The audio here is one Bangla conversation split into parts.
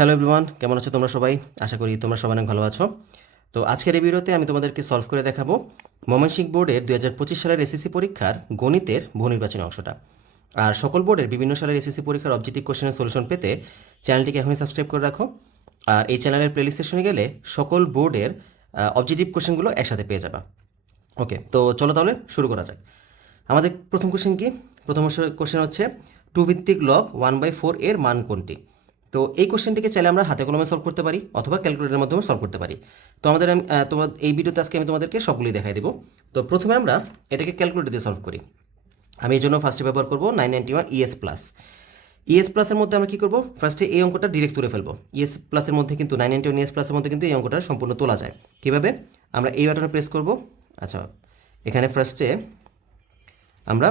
হ্যালো এভরিওয়ান, কেমন আছো তোমরা সবাই? আশা করি তোমরা সবাই অনেক ভালো আছো। তো আজকের এই ভিডিওতে আমি তোমাদেরকে সলভ করে দেখাবো ময়মনসিংহ বোর্ডের 2025 সালের এসএসসি পরীক্ষার গণিতের বহুনির্বাচনী অংশটা। আর সকল বোর্ডের বিভিন্ন সালের এসএসসি পরীক্ষার অবজেক্টিভ কোশ্চেনের সলিউশন পেতে চ্যানেলটিকে এখনই সাবস্ক্রাইব করে রাখো। আর এই চ্যানেলের প্লেলিস্ট সেকশনে গেলে সকল বোর্ডের অবজেক্টিভ কোশ্চেনগুলো একসাথে পেয়ে যাবা। ওকে, তো চলো তাহলে শুরু করা যাক। আমাদের প্রথম কোশ্চেন কি? প্রথম কোশ্চেন হচ্ছে 2 ভিত্তিক লগ 1/4 এর মান কোনটি? তো এই কোশ্চেনটিকে চাইলে আমরা হাতে কলমে সলভ করতে পারি অথবা ক্যালকুলেটরের মাধ্যমে সলভ করতে পারি। তো তোমার এই ভিডিওতে আজকে আমি তোমাদেরকে সবগুলি দেখাই দেবো। তো প্রথমে আমরা এটাকে ক্যালকুলেটর দিয়ে সলভ করি। আমি এই জন্য ফার্স্টে ব্যবহার করবো 991 ইএস প্লাস। ইএস প্লাসের মধ্যে আমরা কী করবো? ফার্স্টে এই অঙ্কটা ডিরেক্ট তুলে ফেলবো। ইএস প্লাসের মধ্যে কিন্তু 991 ইএস প্লাসের মধ্যে কিন্তু এই অঙ্কটা সম্পূর্ণ তোলা যায়। কীভাবে? আমরা এই বাটনে প্রেস করব। আচ্ছা, এখানে ফার্স্টে আমরা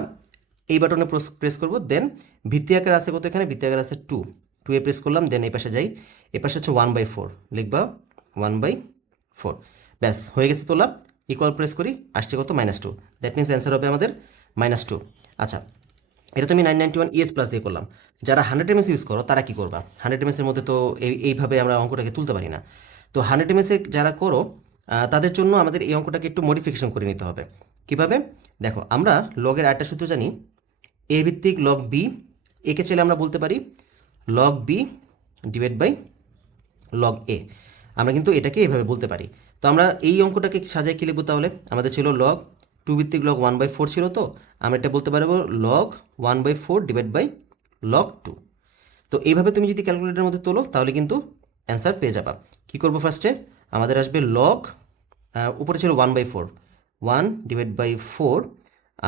এই বাটনে প্রেস করব, দেন ভিত্তি আকার আছে কত? এখানে ভিত্তি আকার আছে 2 এ প্রেস করলাম, দেন এই পাশে যাই, এ পাশে হচ্ছে 1/4 লিখবা, 1/4। ব্যাস হয়ে গেছে তোলা। ইকুয়াল প্রেস করি, আসছে কত? -2। দ্যাট মিনস অ্যান্সার হবে আমাদের -2। আচ্ছা, এটা তো আমি 991 ইএস প্লাস দিয়ে করলাম। যারা 100 এমএস ইউজ করো তারা কি করবা? 100 এমএসের মধ্যে তো এইভাবে আমরা অঙ্কটাকে তুলতে পারি না। তো 100 এমএসে যারা করো তাদের জন্য আমাদের এই অঙ্কটাকে একটু মডিফিকেশন করে নিতে হবে। কিভাবে? দেখো, আমরা লগের আরেকটা সূত্র জানি, এ ভিত্তিক লগ বি। একে চাইলে আমরা বলতে পারি log b divide by log a. আমরা কিন্তু এটাকে এভাবে বলতে পারি। তো আমরা এই অঙ্কটাকে সাজায় কী লিখব তাহলে? আমাদের ছিল লগ 2 ভিত্তিক লগ 1/4 ছিল, তো আমরা এটা বলতে পারবো লগ 1/4 ডিভাইড বাই লগ 2। তো এইভাবে তুমি যদি ক্যালকুলেটরের মধ্যে তোলো তাহলে কিন্তু অ্যান্সার পেয়ে যাবা। কী করবো? ফার্স্টে আমাদের আসবে লগ, উপরে ছিল 1/4, 1 ডিভাইড বাই 4,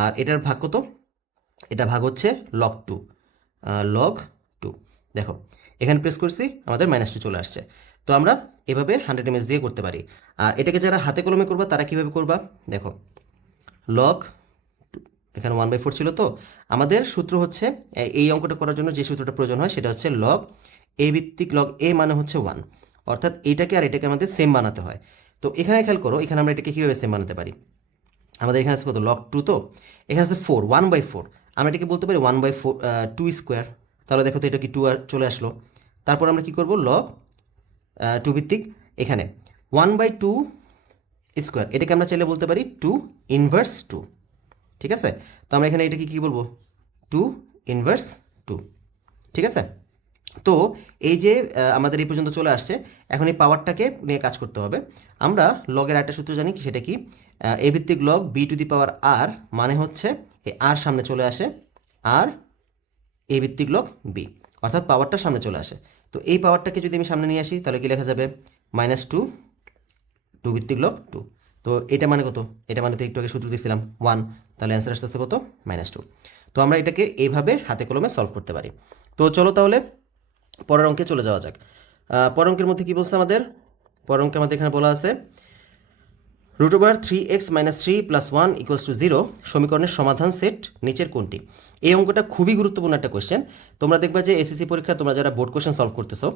আর এটার ভাগ কত? এটা ভাগ হচ্ছে লগ 2, লগ 2। দেখো এখানে প্রেস করছি, আমাদের -2 চলে আসছে। তো আমরা এভাবে 100 এমএস দিয়ে করতে পারি। আর এটাকে যারা হাতে কলমে করবা তারা কীভাবে করবা? দেখো, লগ, এখানে 1/4 ছিল, তো আমাদের সূত্র হচ্ছে, এই অঙ্কটা করার জন্য যে সূত্রটা প্রয়োজন হয় সেটা হচ্ছে লগ এ ভিত্তিক লগ এ মানে হচ্ছে 1, অর্থাৎ এইটাকে আর এটাকে আমাদের সেম বানাতে হয়। তো এখানে খেয়াল করো, এখানে আমরা এটাকে কীভাবে সেম বানাতে পারি? আমাদের এখানে আছে কত? লগ 2, তো এখানে আছে 4, 1/4। আমরা এটাকে বলতে পারি 1/4 2 স্কোয়ার। তাহলে দেখো তো এটা কি 2 চলে আসলো। তারপর আমরা কি করব? লগ 2 ভিত্তিক এখানে 1/2 স্কোয়ার, এটাকে আমরা চাইলে বলতে পারি 2 ইনভার্স 2। ঠিক আছে? তো আমরা এখানে এটাকে কী বলবো? 2 ইনভার্স 2। ঠিক আছে? তো এই যে আমাদের এই পর্যন্ত চলে আসছে, এখন এই পাওয়ারটাকে নিয়ে কাজ করতে হবে। আমরা লগের একটা সূত্র জানি, সেটা কি? এ ভিত্তিক লগ বি টু দি পাওয়ার আর, মানে হচ্ছে এই আর সামনে চলে আসে, আর এ ভিত্তিক লগ বি, অর্থাৎ পাওয়ারটা সামনে চলে আসে। তো এই পাওয়ারটাকে যদি আমি সামনে নিয়ে আসি তাহলে কি লেখা যাবে? -2 ভিত্তিক লগ 2। তো এটা মানে কত? এটা মানে তো একটু আগে সূত্র দিয়েছিলাম 1, তাহলে অ্যান্সার আসতে কত? -2। তো আমরা এটাকে এইভাবে হাতে কলমে সলভ করতে পারি। তো চলো তাহলে পরের অঙ্কে চলে যাওয়া যাক। পরের অঙ্কের মধ্যে কী বলছে আমাদের? পরের অঙ্কে আমাদের এখানে বলা আছে √3x - 3 + 1 = 0 সমীকরণের সমাধান সেট নিচের কোনটি? এই অঙ্কটা খুবই গুরুত্বপূর্ণ একটা কোয়েশ্চেন। তোমরা দেখবা যে এসএসসি পরীক্ষা তোমরা যারা বোর্ড কোয়েশ্চেন সলভ করতেছো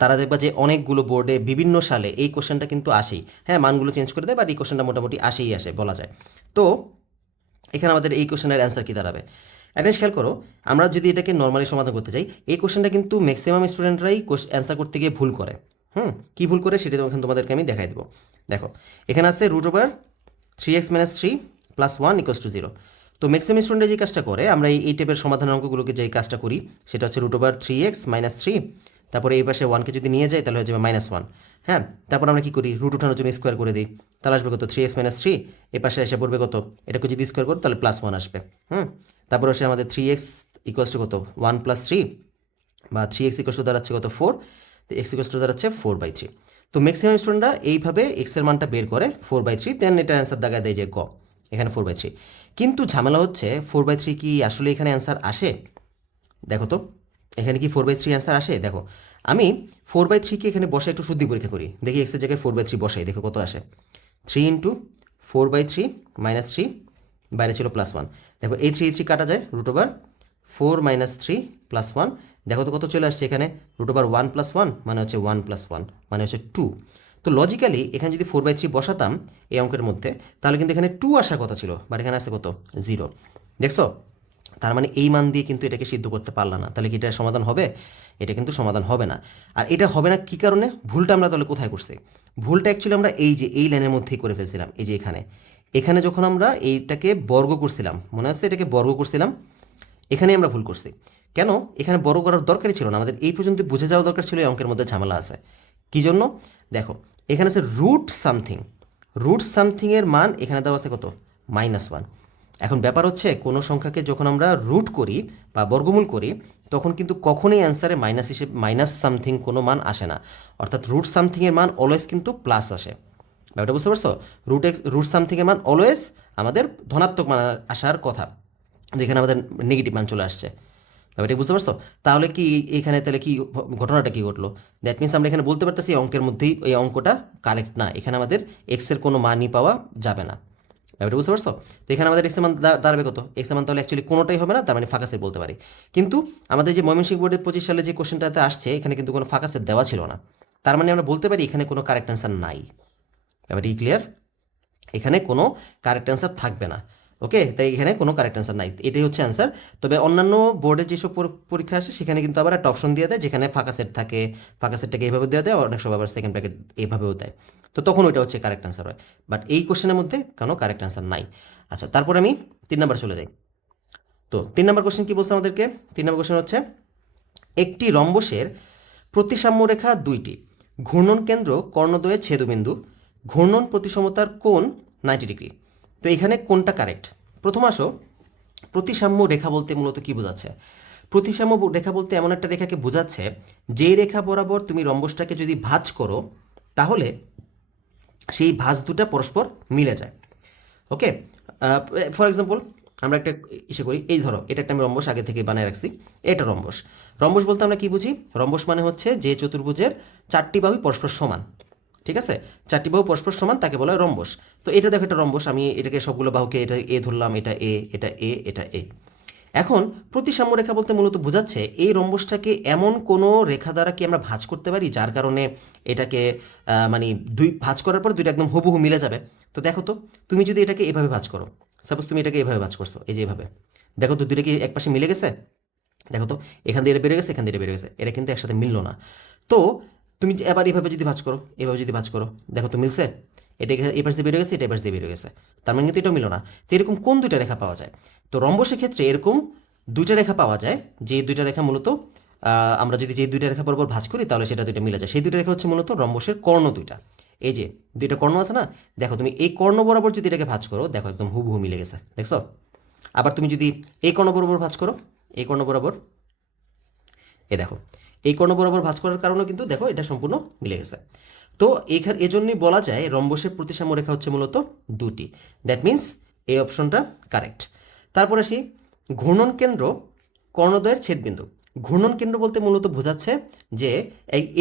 তারা দেখবা যে অনেকগুলো বোর্ডে বিভিন্ন সালে এই কোয়েশ্চেনটা কিন্তু আসেই। হ্যাঁ, মানগুলো চেঞ্জ করে দেয়, বাট এই কোয়েশ্চেনটা মোটামুটি আসে বলা যায়। তো এখানে আমাদের এই কোয়েশ্চেনের অ্যান্সার কী দাঁড়াবে? একটা খেয়াল করো, আমরা যদি এটাকে নর্মালি সমাধান করতে চাই, এই কোয়েশ্চেনটা কিন্তু ম্যাক্সিমাম স্টুডেন্টরাই অ্যান্সার করতে গিয়ে ভুল করে। কী ভুল করে সেটা তোমাদেরকে আমি দেখাই দেবো। দেখো, এখানে আছে √3x - 3 + 1 = 0। তো ম্যাক্সিমাম স্টুডেন্টরা যে কাজটা করে, আমরা এই টাইপের সমাধান অঙ্কগুলোকে যে কাজটা করি সেটা হচ্ছে √3x - 3, তারপরে এই পাশে 1কে যদি নিয়ে যাই তাহলে হয়ে যাবে -1। হ্যাঁ, তারপর আমরা কী করি? রুট উঠানোর জন্য স্কোয়ার করে দিই, তাহলে আসবে কত? 3x - 3, এ পাশে এসে পড়বে কত? এটাকে যদি স্কোয়ার করি তাহলে +1 আসবে। তারপর আসে আমাদের 3x = কত? 1 + 3, বা 3x = দাঁড়াচ্ছে কত? 4, তো x = দাঁড়াচ্ছে 4/3। তো ম্যাক্সিমাম স্টুডেন্টরা এইভাবে এক্সের মানটা বের করে 4/3, দেন এটার অ্যান্সার দাগায় দেয় যে গ, এখানে 4/3। কিন্তু ঝামেলা হচ্ছে 4/3 কি আসলে এখানে অ্যান্সার আসে? দেখো তো, এখানে কি 4/3 অ্যান্সার আসে? দেখো, আমি 4/3কে এখানে বসে একটু শুদ্ধি পরীক্ষা করি, দেখি এক্সের জায়গায় 4/3 বসাই, দেখো কত আসে। 3 × 4/3 - 3, বাইরে ছিল +1। দেখো এই 3 কাটা যায়, √4 - 3 + 1, দেখো তো কত চলে আসছে এখানে? √1 + 1 মানে হচ্ছে 1 + 1 মানে হচ্ছে 2। তো লজিক্যালি এখানে যদি 4/3 বসাতাম এই অঙ্কের মধ্যে, তাহলে কিন্তু এখানে 2 আসার কথা ছিল, বাট এখানে আসছে কত? 0। দেখছো? তার মানে এই মান দিয়ে কিন্তু এটাকে সিদ্ধ করতে পারলাম না, তাহলে কি এটা সমাধান হবে? এটা কিন্তু সমাধান হবে না। আর এটা হবে না কী কারণে? ভুলটা আমরা তাহলে কোথায় করছি? ভুলটা অ্যাকচুয়ালি আমরা এই যে এই লাইনের মধ্যেই করে ফেলছিলাম। এই যে এখানে এখানে যখন আমরা এইটাকে বর্গ করছিলাম, মনে আছে এটাকে বর্গ করছিলাম, এখানে আমরা ভুল করছি। কেন? এখানে বড় করার দরকারই ছিল না, আমাদের এই পর্যন্ত বুঝে যাওয়া দরকার ছিল এই অঙ্কের মধ্যে ঝামেলা আছে। কী জন্য? দেখো এখানে আছে রুট সামথিং, রুট সামথিংয়ের মান এখানে দেওয়া আছে কত? -1। এখন ব্যাপার হচ্ছে কোনো সংখ্যাকে যখন আমরা রুট করি বা বর্গমূল করি তখন কিন্তু কখনোই অ্যান্সারে মাইনাস হিসেবে মাইনাস সামথিং কোনো মান আসে না, অর্থাৎ রুট সামথিংয়ের মান অলওয়েজ কিন্তু প্লাস আসে। ব্যাপারটা বুঝতে পারছো? রুট সামথিংয়ের মান অলওয়েজ আমাদের ধনাত্মক মান আসার কথা, যেখানে আমাদের নেগেটিভ মান চলে আসছে। ব্যাপারটা বুঝতে পারছো? তাহলে কি এখানে তাহলে কি ঘটনাটা কি ঘটলো? দ্যাট মিনস আমরা এখানে বলতে পারতেছি এই অঙ্কের মধ্যেই এই অঙ্কটা কারেক্ট না, এখানে আমাদের এক্সের কোনো মানই পাওয়া যাবে না। ব্যাপারটা বুঝতে পারছো? তো এখানে আমাদের এক্সের মান দাঁড়াবে কত? এক্সের মান তাহলে অ্যাকচুয়ালি কোনোটাই হবে না, তার মানে ফাঁকা সেট বলতে পারি। কিন্তু আমাদের যে ময়মনসিংহ বোর্ডের 25 সালে যে কোশ্চেনটাতে আসছে এখানে কিন্তু কোনো ফাঁকা সেট দেওয়া ছিল না, তার মানে আমরা বলতে পারি এখানে কোনো কারেক্ট অ্যান্সার নাই। ব্যাপারটা ক্লিয়ার? এখানে কোনো কারেক্ট অ্যান্সার থাকবে না। ওকে, তাই এখানে কোনো কারেক্ট অ্যান্সার নাই, এটাই হচ্ছে অ্যান্সার। তবে অন্যান্য বোর্ডের যেসব পরীক্ষা আসে সেখানে কিন্তু আবার একটা অপশন দিয়ে দেয় যেখানে ফাঁকা সেট থাকে, ফাঁকা সেটটাকে এইভাবে দেওয়া দেয়, অনেক সময় আবার সেকেন্ড ব্র্যাকেট এইভাবেও দেয়, তো তখন ওইটা হচ্ছে কারেক্ট অ্যান্সার হয়। বাট এই কোশ্চেনের মধ্যে কোনো কারেক্ট অ্যান্সার নাই। আচ্ছা, তারপর আমি 3 নাম্বার চলে যাই। তো 3 নাম্বার কোশ্চেন কী বলছে আমাদেরকে? 3 নাম্বার কোশ্চেন হচ্ছে একটি রম্বসের প্রতিসাম্য রেখা 2টি, ঘূর্ণন কেন্দ্র কর্ণদ্বয়ের ছেদবিন্দু, ঘূর্ণন প্রতিসমতার কোণ 90 ডিগ্রি। তো এখানে কোনটা কারেক্ট? প্রথম আসো, প্রতিসাম্য রেখা বলতে মূলত কী বোঝাচ্ছে? প্রতিসাম্য রেখা বলতে এমন একটা রেখাকে বোঝাচ্ছে যেই রেখা বরাবর তুমি রম্বসটাকে যদি ভাঁজ করো তাহলে সেই ভাঁজ দুটা পরস্পর মিলে যায়। ওকে, ফর এক্সাম্পল আমরা একটা ইসে করি, এই ধরো এটা একটা আমি রম্বস আগে থেকে বানিয়ে রাখছি, এটা রম্বস। রম্বস বলতে আমরা কি বুঝি? রম্বস মানে হচ্ছে যে চতুর্ভুজের 4টি বাহু পরস্পর সমান, ঠিক আছে? 4টি বাহু পরস্পর সমান তাকে বলা হয় রম্বস। তো এটা দেখো, এটা রম্বস, আমি এটাকে সবগুলো বাহুকে এটা এ ধরলাম, এটা এ, এটা এ, এটা এ। এখন প্রতিসাম্য রেখা বলতে মূলত বোঝাচ্ছে এই রম্বসটাকে এমন কোনো রেখা দ্বারা কি আমরা ভাঁজ করতে পারি যার কারণে এটাকে মানে ভাঁজ করার পর দুইটা একদম হুবহু মিলে যাবে। তো দেখো তো, তুমি যদি এটাকে এভাবে ভাঁজ করো, সাপোজ তুমি এটাকে এভাবে ভাঁজ করছো, এই যে এভাবে, দেখো তো দুইটা কি এক পাশে মিলে গেছে? দেখো তো, এখান দিয়ে এটা বেড়ে গেছে, এখান দিয়ে এটা বেড়ে গেছে, এটা কিন্তু একসাথে মিললো না। তো তুমি এবার এভাবে যদি ভাঁজ করো, এভাবে যদি ভাঁজ করো, দেখো তো মিলছে? এটা এই পাশ দিয়ে বেড়ে গেছে, এটা এই পাশ দিয়ে বেড়ে গেছে, তার মানে কিন্তু এটা মিলো না। তো এরকম কোন দুইটা রেখা পাওয়া যায়? তো রম্বসের ক্ষেত্রে এরকম দুইটা রেখা পাওয়া যায়, যে দুইটা রেখা মূলত আমরা যদি যে দুইটা রেখা বরাবর ভাঁজ করি তাহলে সেটা দুইটা মিলে যায়। সেই দুইটা রেখা হচ্ছে মূলত রম্বসের কর্ণ দুইটা। এই যে দুইটা কর্ণ আছে না, দেখো তুমি এই কর্ণ বরাবর যদি এটাকে ভাঁজ করো, দেখো একদম হুবহু মিলে গেছে, দেখছো? আবার তুমি যদি এই কর্ণ বরাবর ভাঁজ করো, এই কর্ণ বরাবর, এ দেখো এই কর্ণ বরাবর ভাঁজ করার কারণে কিন্তু দেখো এটা সম্পূর্ণ মিলে গেছে। তো এখানে এজন্যই বলা যায় রম্বসের প্রতিসাম্য রেখা হচ্ছে মূলত 2টি। দ্যাট মিন্স এই অপশনটা কারেক্ট। তারপর আসি ঘূর্ণন কেন্দ্র কর্ণদ্বয়ের ছেদবিন্দু। ঘূর্ণন কেন্দ্র বলতে মূলত বোঝাচ্ছে যে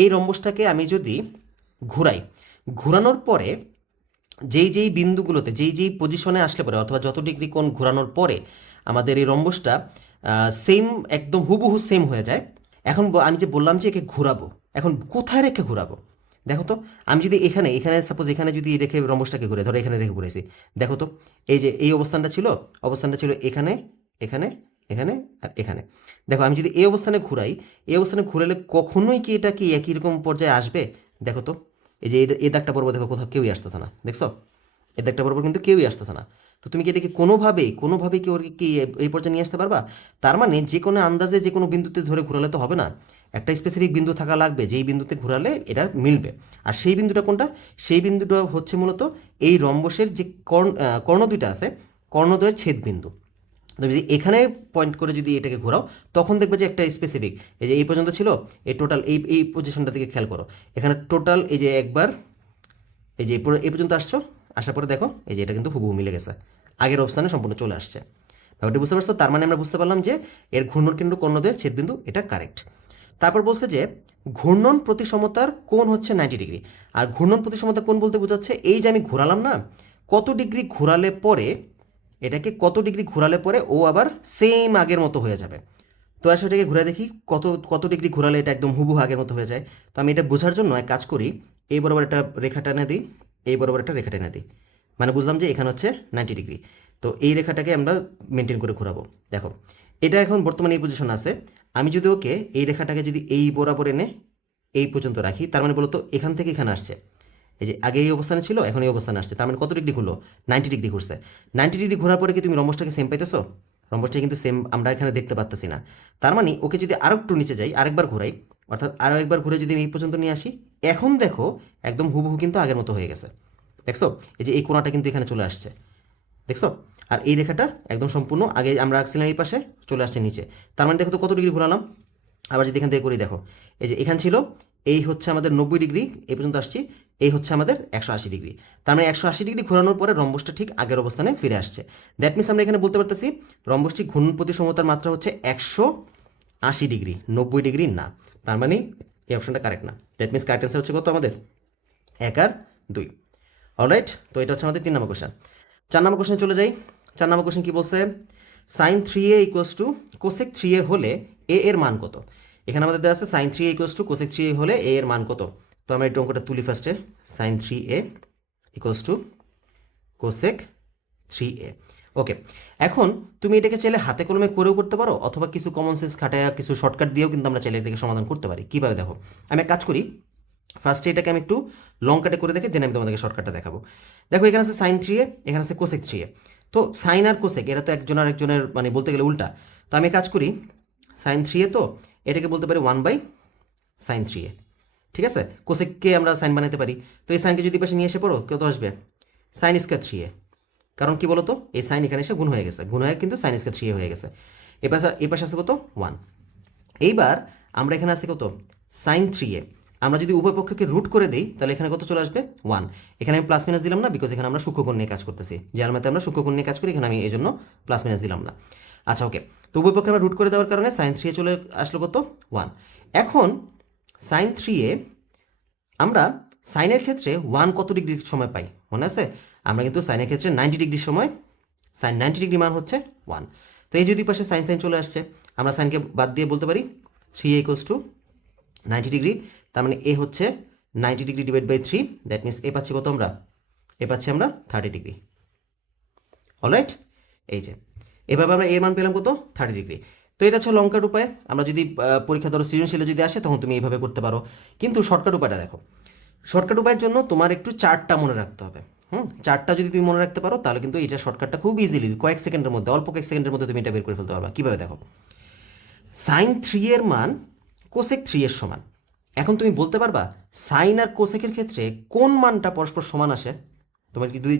এই রম্বসটাকে আমি যদি ঘুরাই, ঘুরানোর পরে যেই যেই বিন্দুগুলোতে যেই যেই পজিশনে আসলে পরে অথবা যত ডিগ্রি কোণ ঘোরানোর পরে আমাদের এই রম্বসটা সেম, একদম হুবহু সেম হয়ে যায়। এখন আমি যে বললাম যে একে ঘোরাবো, এখন কোথায় রেখে ঘোরাবো? দেখো তো, আমি যদি এখানে এখানে সাপোজ এখানে যদি রেখে রম্বসটাকে ঘুরে, ধরো এখানে রেখে ঘুরেছি, দেখো তো এই যে এই অবস্থানটা ছিল এখানে, এখানে, এখানে আর এখানে। দেখো আমি যদি এই অবস্থানে ঘুরাই, এই অবস্থানে ঘুরালে কখনোই কি এটা কি একই রকম পর্যায়ে আসবে? দেখো তো, এই যে এই দাগটা বরাবর দেখো কোথাও কেউই আসতেছে না, দেখছো? এই দাগটা বরাবর কিন্তু কেউই আসতেছে না। তো তুমি কি এটাকে কোনোভাবেই কি ওর কি এই পর্যায়ে নিয়ে আসতে পারবা? তার মানে যে কোনো আন্দাজে যে কোনো বিন্দুতে ধরে ঘোরালে তো হবে না, একটা স্পেসিফিক বিন্দু থাকা লাগবে যেই বিন্দুতে ঘোরালে এটা মিলবে। আর সেই বিন্দুটা কোনটা? সেই বিন্দুটা হচ্ছে মূলত এই রম্বসের যে কর্ণ দুইটা আছে, কর্ণদ্বয়ের ছেদ বিন্দু। তুমি যদি এখানে পয়েন্ট করে যদি এটাকে ঘোরাও তখন দেখবে যে একটা স্পেসিফিক, এই যে এই পর্যন্ত ছিল, এই টোটাল এই পজিশনটা থেকে খেয়াল করো, এখানে টোটাল এই যে একবার এই যে এই পর্যন্ত আসছো, আসার পরে দেখো এই যে এটা কিন্তু হুবহু মিলে গেছে, আগের অবস্থানে সম্পূর্ণ চলে আসছে। ব্যাপারটা বুঝতে পারছো? তার মানে আমরা বুঝতে পারলাম যে এর ঘূর্ণন কেন্দ্র কর্ণদ্বয়ের ছেদবিন্দু, এটা কারেক্ট। তারপর বলছে যে ঘূর্ণন প্রতিসমতার কোণ হচ্ছে 90 ডিগ্রি। আর ঘূর্ণন প্রতিসমতার কোণ বলতে বোঝাচ্ছে এই যে আমি ঘোরালাম না, কত ডিগ্রি ঘোরালে পরে এটাকে কত ডিগ্রি ঘোরালে পরে ও আবার সেম আগের মতো হয়ে যাবে। তো আসলে এটাকে ঘুরে দেখি কত কত ডিগ্রি ঘোরালে এটা একদম হুবহু আগের মতো হয়ে যায়। তো আমি এটা বোঝার জন্য এক কাজ করি, এই বরাবর একটা রেখা টেনে দিই, এই বরাবর একটা রেখা টেনে দিই, মানে বুঝলাম যে এখানে হচ্ছে 90 ডিগ্রি। তো এই রেখাটাকে আমরা মেনটেন করে ঘোরাবো। দেখো এটা এখন বর্তমানে এই পজিশন আছে। আমি যদি ওকে এই রেখাটাকে যদি এই বরাবর এনে এই পর্যন্ত রাখি, তার মানে বলতো এখান থেকে এখানে আসছে, এই যে আগে এই অবস্থানে ছিল এখন এই অবস্থানে আসছে, তার মানে কত ডিগ্রি ঘুরলো? 90 ডিগ্রি ঘুরছে। 90 ডিগ্রি ঘোরার পরে কি তুমি রম্বসটাকে সেম পাইতেছো? রম্বসটা কিন্তু সেম আমরা এখানে দেখতে পাচ্তেছি না। তার মানে ওকে যদি আরও একটু নিচে যাই, আরেকবার ঘোরাই, অর্থাৎ আরও একবার ঘুরে যদি আমি এই পর্যন্ত নিয়ে আসি, এখন দেখো একদম হুবহু কিন্তু আগের মতো হয়ে গেছে। দেখছো এই যে এই কোণাটা কিন্তু এখানে চলে আসছে, দেখছো? আর এই রেখাটা একদম সম্পূর্ণ আগে আমরা আঁকছিলাম এই পাশে, চলে আসছে নিচে। তার মানে দেখো তো কত ডিগ্রি ঘোরালাম। আবার যদি এখান থেকে করি, দেখো এই যে এখান ছিল, এই হচ্ছে আমাদের 90 ডিগ্রি, এই পর্যন্ত আসছি, এই হচ্ছে আমাদের 180 ডিগ্রি। তার মানে 180 ডিগ্রি ঘোরানোর পরে রম্বসটা ঠিক আগের অবস্থানে ফিরে আসছে। দ্যাট মিনস আমরা এখানে বলতে পারতেছি রম্বসটি ঘূর্ণন প্রতি সমতার মাত্রা হচ্ছে 180 ডিগ্রি, 90 ডিগ্রি না। তার মানে এই অপশনটা কারেক্ট না। দ্যাট মিনস কারেক্ট অ্যান্সার হচ্ছে কত আমাদের? 1 আর 2। অলরাইট, তো এটা হচ্ছে আমাদের 3 নম্বর কোশ্চেন। 4 নম্বর কোশ্চেন চলে যাই। 4 নম্বর কোশ্চেন কি বলছে? Sign 3a equals to cosec 3a হলে এ এর মান কত? এখানে আমাদের দেওয়া আছে sign 3a equals to cosec 3a হলে এ এর মান কত। তো আমরা একটু অঙ্কটা তুলি ফার্স্টে। Sine 3a equals to cosec 3a। Okay, এখন তুমি এটাকে চাইলে হাতে কলমে করেও করতে পারো, অথবা কিছু কমন সেন্স খাটায় কিছু শর্টকাট দিয়েও কিন্তু আমরা চাইলে এটাকে সমাধান করতে পারি। কীভাবে দেখো, আমি এক কাজ করি, ফার্স্টে এটাকে আমি একটু লং কাটে করে দেখি, দেন আমি তোমাদেরকে শর্টকাটটা দেখাবো। দেখো এখানে আছে সাইন 3a, এখানে আছে কোসেক 3a। তো সাইন আর কোসেক এরা তো একজন আর একজনের মানে বলতে গেলে উল্টা। তো আমি কাজ করি, সাইন 3a তো এটাকে বলতে পারি 1/sin 3a। ঠিক আছে, কোসেককে আমরা সাইন বানাতে পারি। তো এই সাইনকে যদি পাশে নিয়ে এসে পড়ো, কত আসবে? Sine square 3a। কারণ কি বলতো, এই সাইন এখানে এসে গুণ হয়ে গেছে, গুণ হয়ে কিন্তু সাইন স্কোয়ার 3a হয়ে গেছে। এপাশে আছে কত? 1। এইবার আমরা এখানে আছে কত? Sign 3a। আমরা যদি উভয় পক্ষকে রুট করে দিই, তাহলে এখানে কত চলে আসবে? 1। এখানে আমি প্লাস মাইনাস দিলাম না, বিকজ এখানে আমরা সূক্ষ্মকোণ নিয়ে কাজ করতেছি, যার মধ্যে আমরা সূক্ষ্মকোণ নিয়ে কাজ করি, এখানে আমি এই জন্য প্লাস মাইনাস দিলাম না। আচ্ছা ওকে, তো উভয় পক্ষে আমরা রুট করে দেওয়ার কারণে সাইন 3a চলে আসলো কত? 1। এখন সাইন 3a আমরা সাইনের ক্ষেত্রে 1 কত ডিগ্রির সময় পাই মনে আছে? আমরা কিন্তু সাইনের ক্ষেত্রে 90 ডিগ্রির সময়, সাইন 90 ডিগ্রি মান হচ্ছে 1। তো এই যদি পাশে সাইন সাইন চলে আসছে, আমরা সাইনকে বাদ দিয়ে বলতে পারি 3a ইকুয়ালস টু 90 ডিগ্রি। তার মানে এ হচ্ছে 90 degree divide by 3, that means a পাচ্ছি কত আমরা? এ পাচ্ছি আমরা 30 ডিগ্রি। অলরাইট, এই যে এভাবে আমরা এর মান পেলাম কত? 30 ডিগ্রি। তো এটা হচ্ছে লং কাট উপায়। আমরা যদি পরীক্ষা ধরো সৃজনশীলে যদি আসে, তখন তুমি এইভাবে করতে পারো। কিন্তু শর্টকাট উপায়টা দেখো, শর্টকাট উপায়ের জন্য তোমার একটু চার্টটা মনে রাখতে হবে। চার্টটা যদি তুমি মনে রাখতে পারো, তাহলে কিন্তু এটা শর্টকাটটা খুব ইজিলি কয়েক সেকেন্ডের মধ্যে, অল্প কয়েক সেকেন্ডের মধ্যে তুমি এটা বের করে ফেলতে পারবা। কীভাবে দেখো, সাইন 3 এর মান কোসেক 3 এর সমান। এখন তুমি বলতে পারবা সাইন আর কোসেকের ক্ষেত্রে কোন মানটা পরস্পর সমান আসে?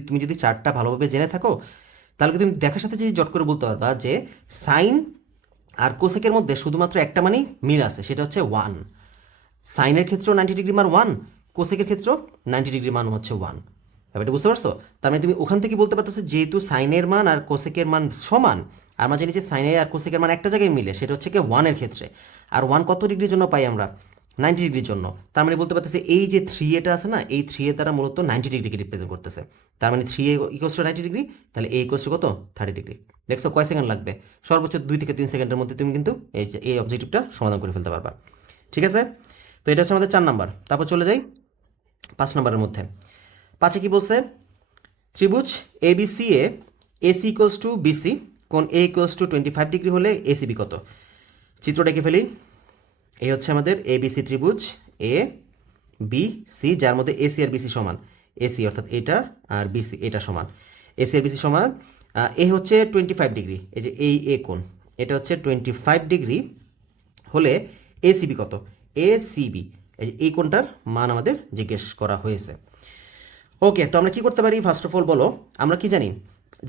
তুমি যদি চার্টটা ভালোভাবে জেনে থাকো, তাহলে তুমি দেখার সাথে যদি জট করে বলতে পারবা যে সাইন আর কোসেকের মধ্যে শুধুমাত্র একটা মানই মিল আছে, সেটা হচ্ছে 1। সাইনের ক্ষেত্রেও 90 ডিগ্রি মান 1, কোসেকের ক্ষেত্রেও 90 ডিগ্রি মান হচ্ছে 1। ব্যাপারটা বুঝতে পারছো? তার মানে তুমি ওখান থেকে বলতে পারতেছো যেহেতু সাইনের মান আর কোসেকের মান সমান, আর আমরা জানি যে সাইনের আর কোসেকের মান একটা জায়গায় মিলে, সেটা হচ্ছে কি 1-এর ক্ষেত্রে। আর 1 কত ডিগ্রির জন্য পাই আমরা? 90 ডিগ্রির জন্য। তার মানে বলতে পারতেছে এই যে 3a আছে না, এই 3a দ্বারা মূলত 90 ডিগ্রিকে রিপ্রেজেন্ট করতেছে। তার মানে 3a ইকুয়ালস টু 90 ডিগ্রি, তাহলে a ইকুয়ালস টু কত? 30 ডিগ্রি। দেখছো কয় সেকেন্ড লাগবে? সর্বোচ্চ 2 থেকে 3 সেকেন্ডের মধ্যে তুমি কিন্তু এই অবজেক্টিভটা সমাধান করে ফেলতে পারবা। ঠিক আছে, তো এটা হচ্ছে আমাদের 4 নাম্বার। তারপর চলে যাই 5 নাম্বারের মধ্যে। 5-এ কি বলছে? ত্রিভুজ এবিসি এ এসি ইকুয়ালস টু বিসি, কোণ এ ইকুয়ালস টু 25 ডিগ্রি হলে এসিবি কত? চিত্রটা এঁকে ফেলি। এই হচ্ছে আমাদের এবিসি ত্রিভুজ এ বি সি, যার মধ্যে এসি আর বিসি সমান। এসি অর্থাৎ এটা আর বিসি এটা সমান, এসি আর বিসি সমান। এ হচ্ছে 25 ডিগ্রি, এই যে এই এ কোণ এটা হচ্ছে 25 ডিগ্রি হলে এসিবি কত? এসিবি, এই যে এই কোণটার মান আমাদের জিজ্ঞেস করা হয়েছে। ওকে, তো আমরা কি করতে পারি? ফার্স্ট অফ অল বলো, আমরা কি জানি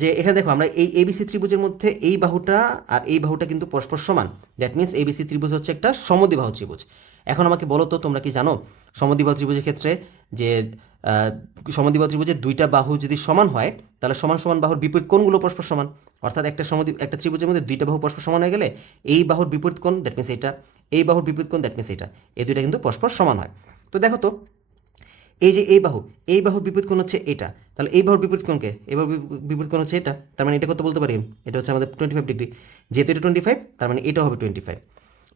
যে এখানে দেখো আমরা এই এবিসি ত্রিভুজের মধ্যে এই বাহুটা আর এই বাহুটা কিন্তু পরস্পর সমান। দ্যাট মিনস এবিসি ত্রিভুজ হচ্ছে একটা সমদ্বিবাহু ত্রিভুজ। এখন আমাকে বলো তো, তোমরা কি জানো সমদ্বিবাহু ত্রিভুজের ক্ষেত্রে যে সমদ্বিবাহু ত্রিভুজের দুইটা বাহু যদি সমান হয়, তাহলে সমান সমান বাহুর বিপরীত কোণগুলো পরস্পর সমান। অর্থাৎ একটা ত্রিভুজের মধ্যে দুইটা বাহু পরস্পর সমান হয়ে গেলে এই বাহুর বিপরীত কোণ দ্যাট মিনস এটা, এই বাহুর বিপরীত কোণ দ্যাট মিনস এটা, এই দুইটা কিন্তু পরস্পর সমান হয়। তো দেখো তো, এই যে এই বাহুর বিপরীত কোণ হচ্ছে এটা, তাহলে এই বাহুর বিপরীত কোণকে, এই বাহুর বিপরীত কোণ হচ্ছে এটা, তার মানে এটা কত বলতে পারি? এটা হচ্ছে আমাদের 25 ডিগ্রি। যেহেতু এটা 25, তার মানে এটাও হবে 25।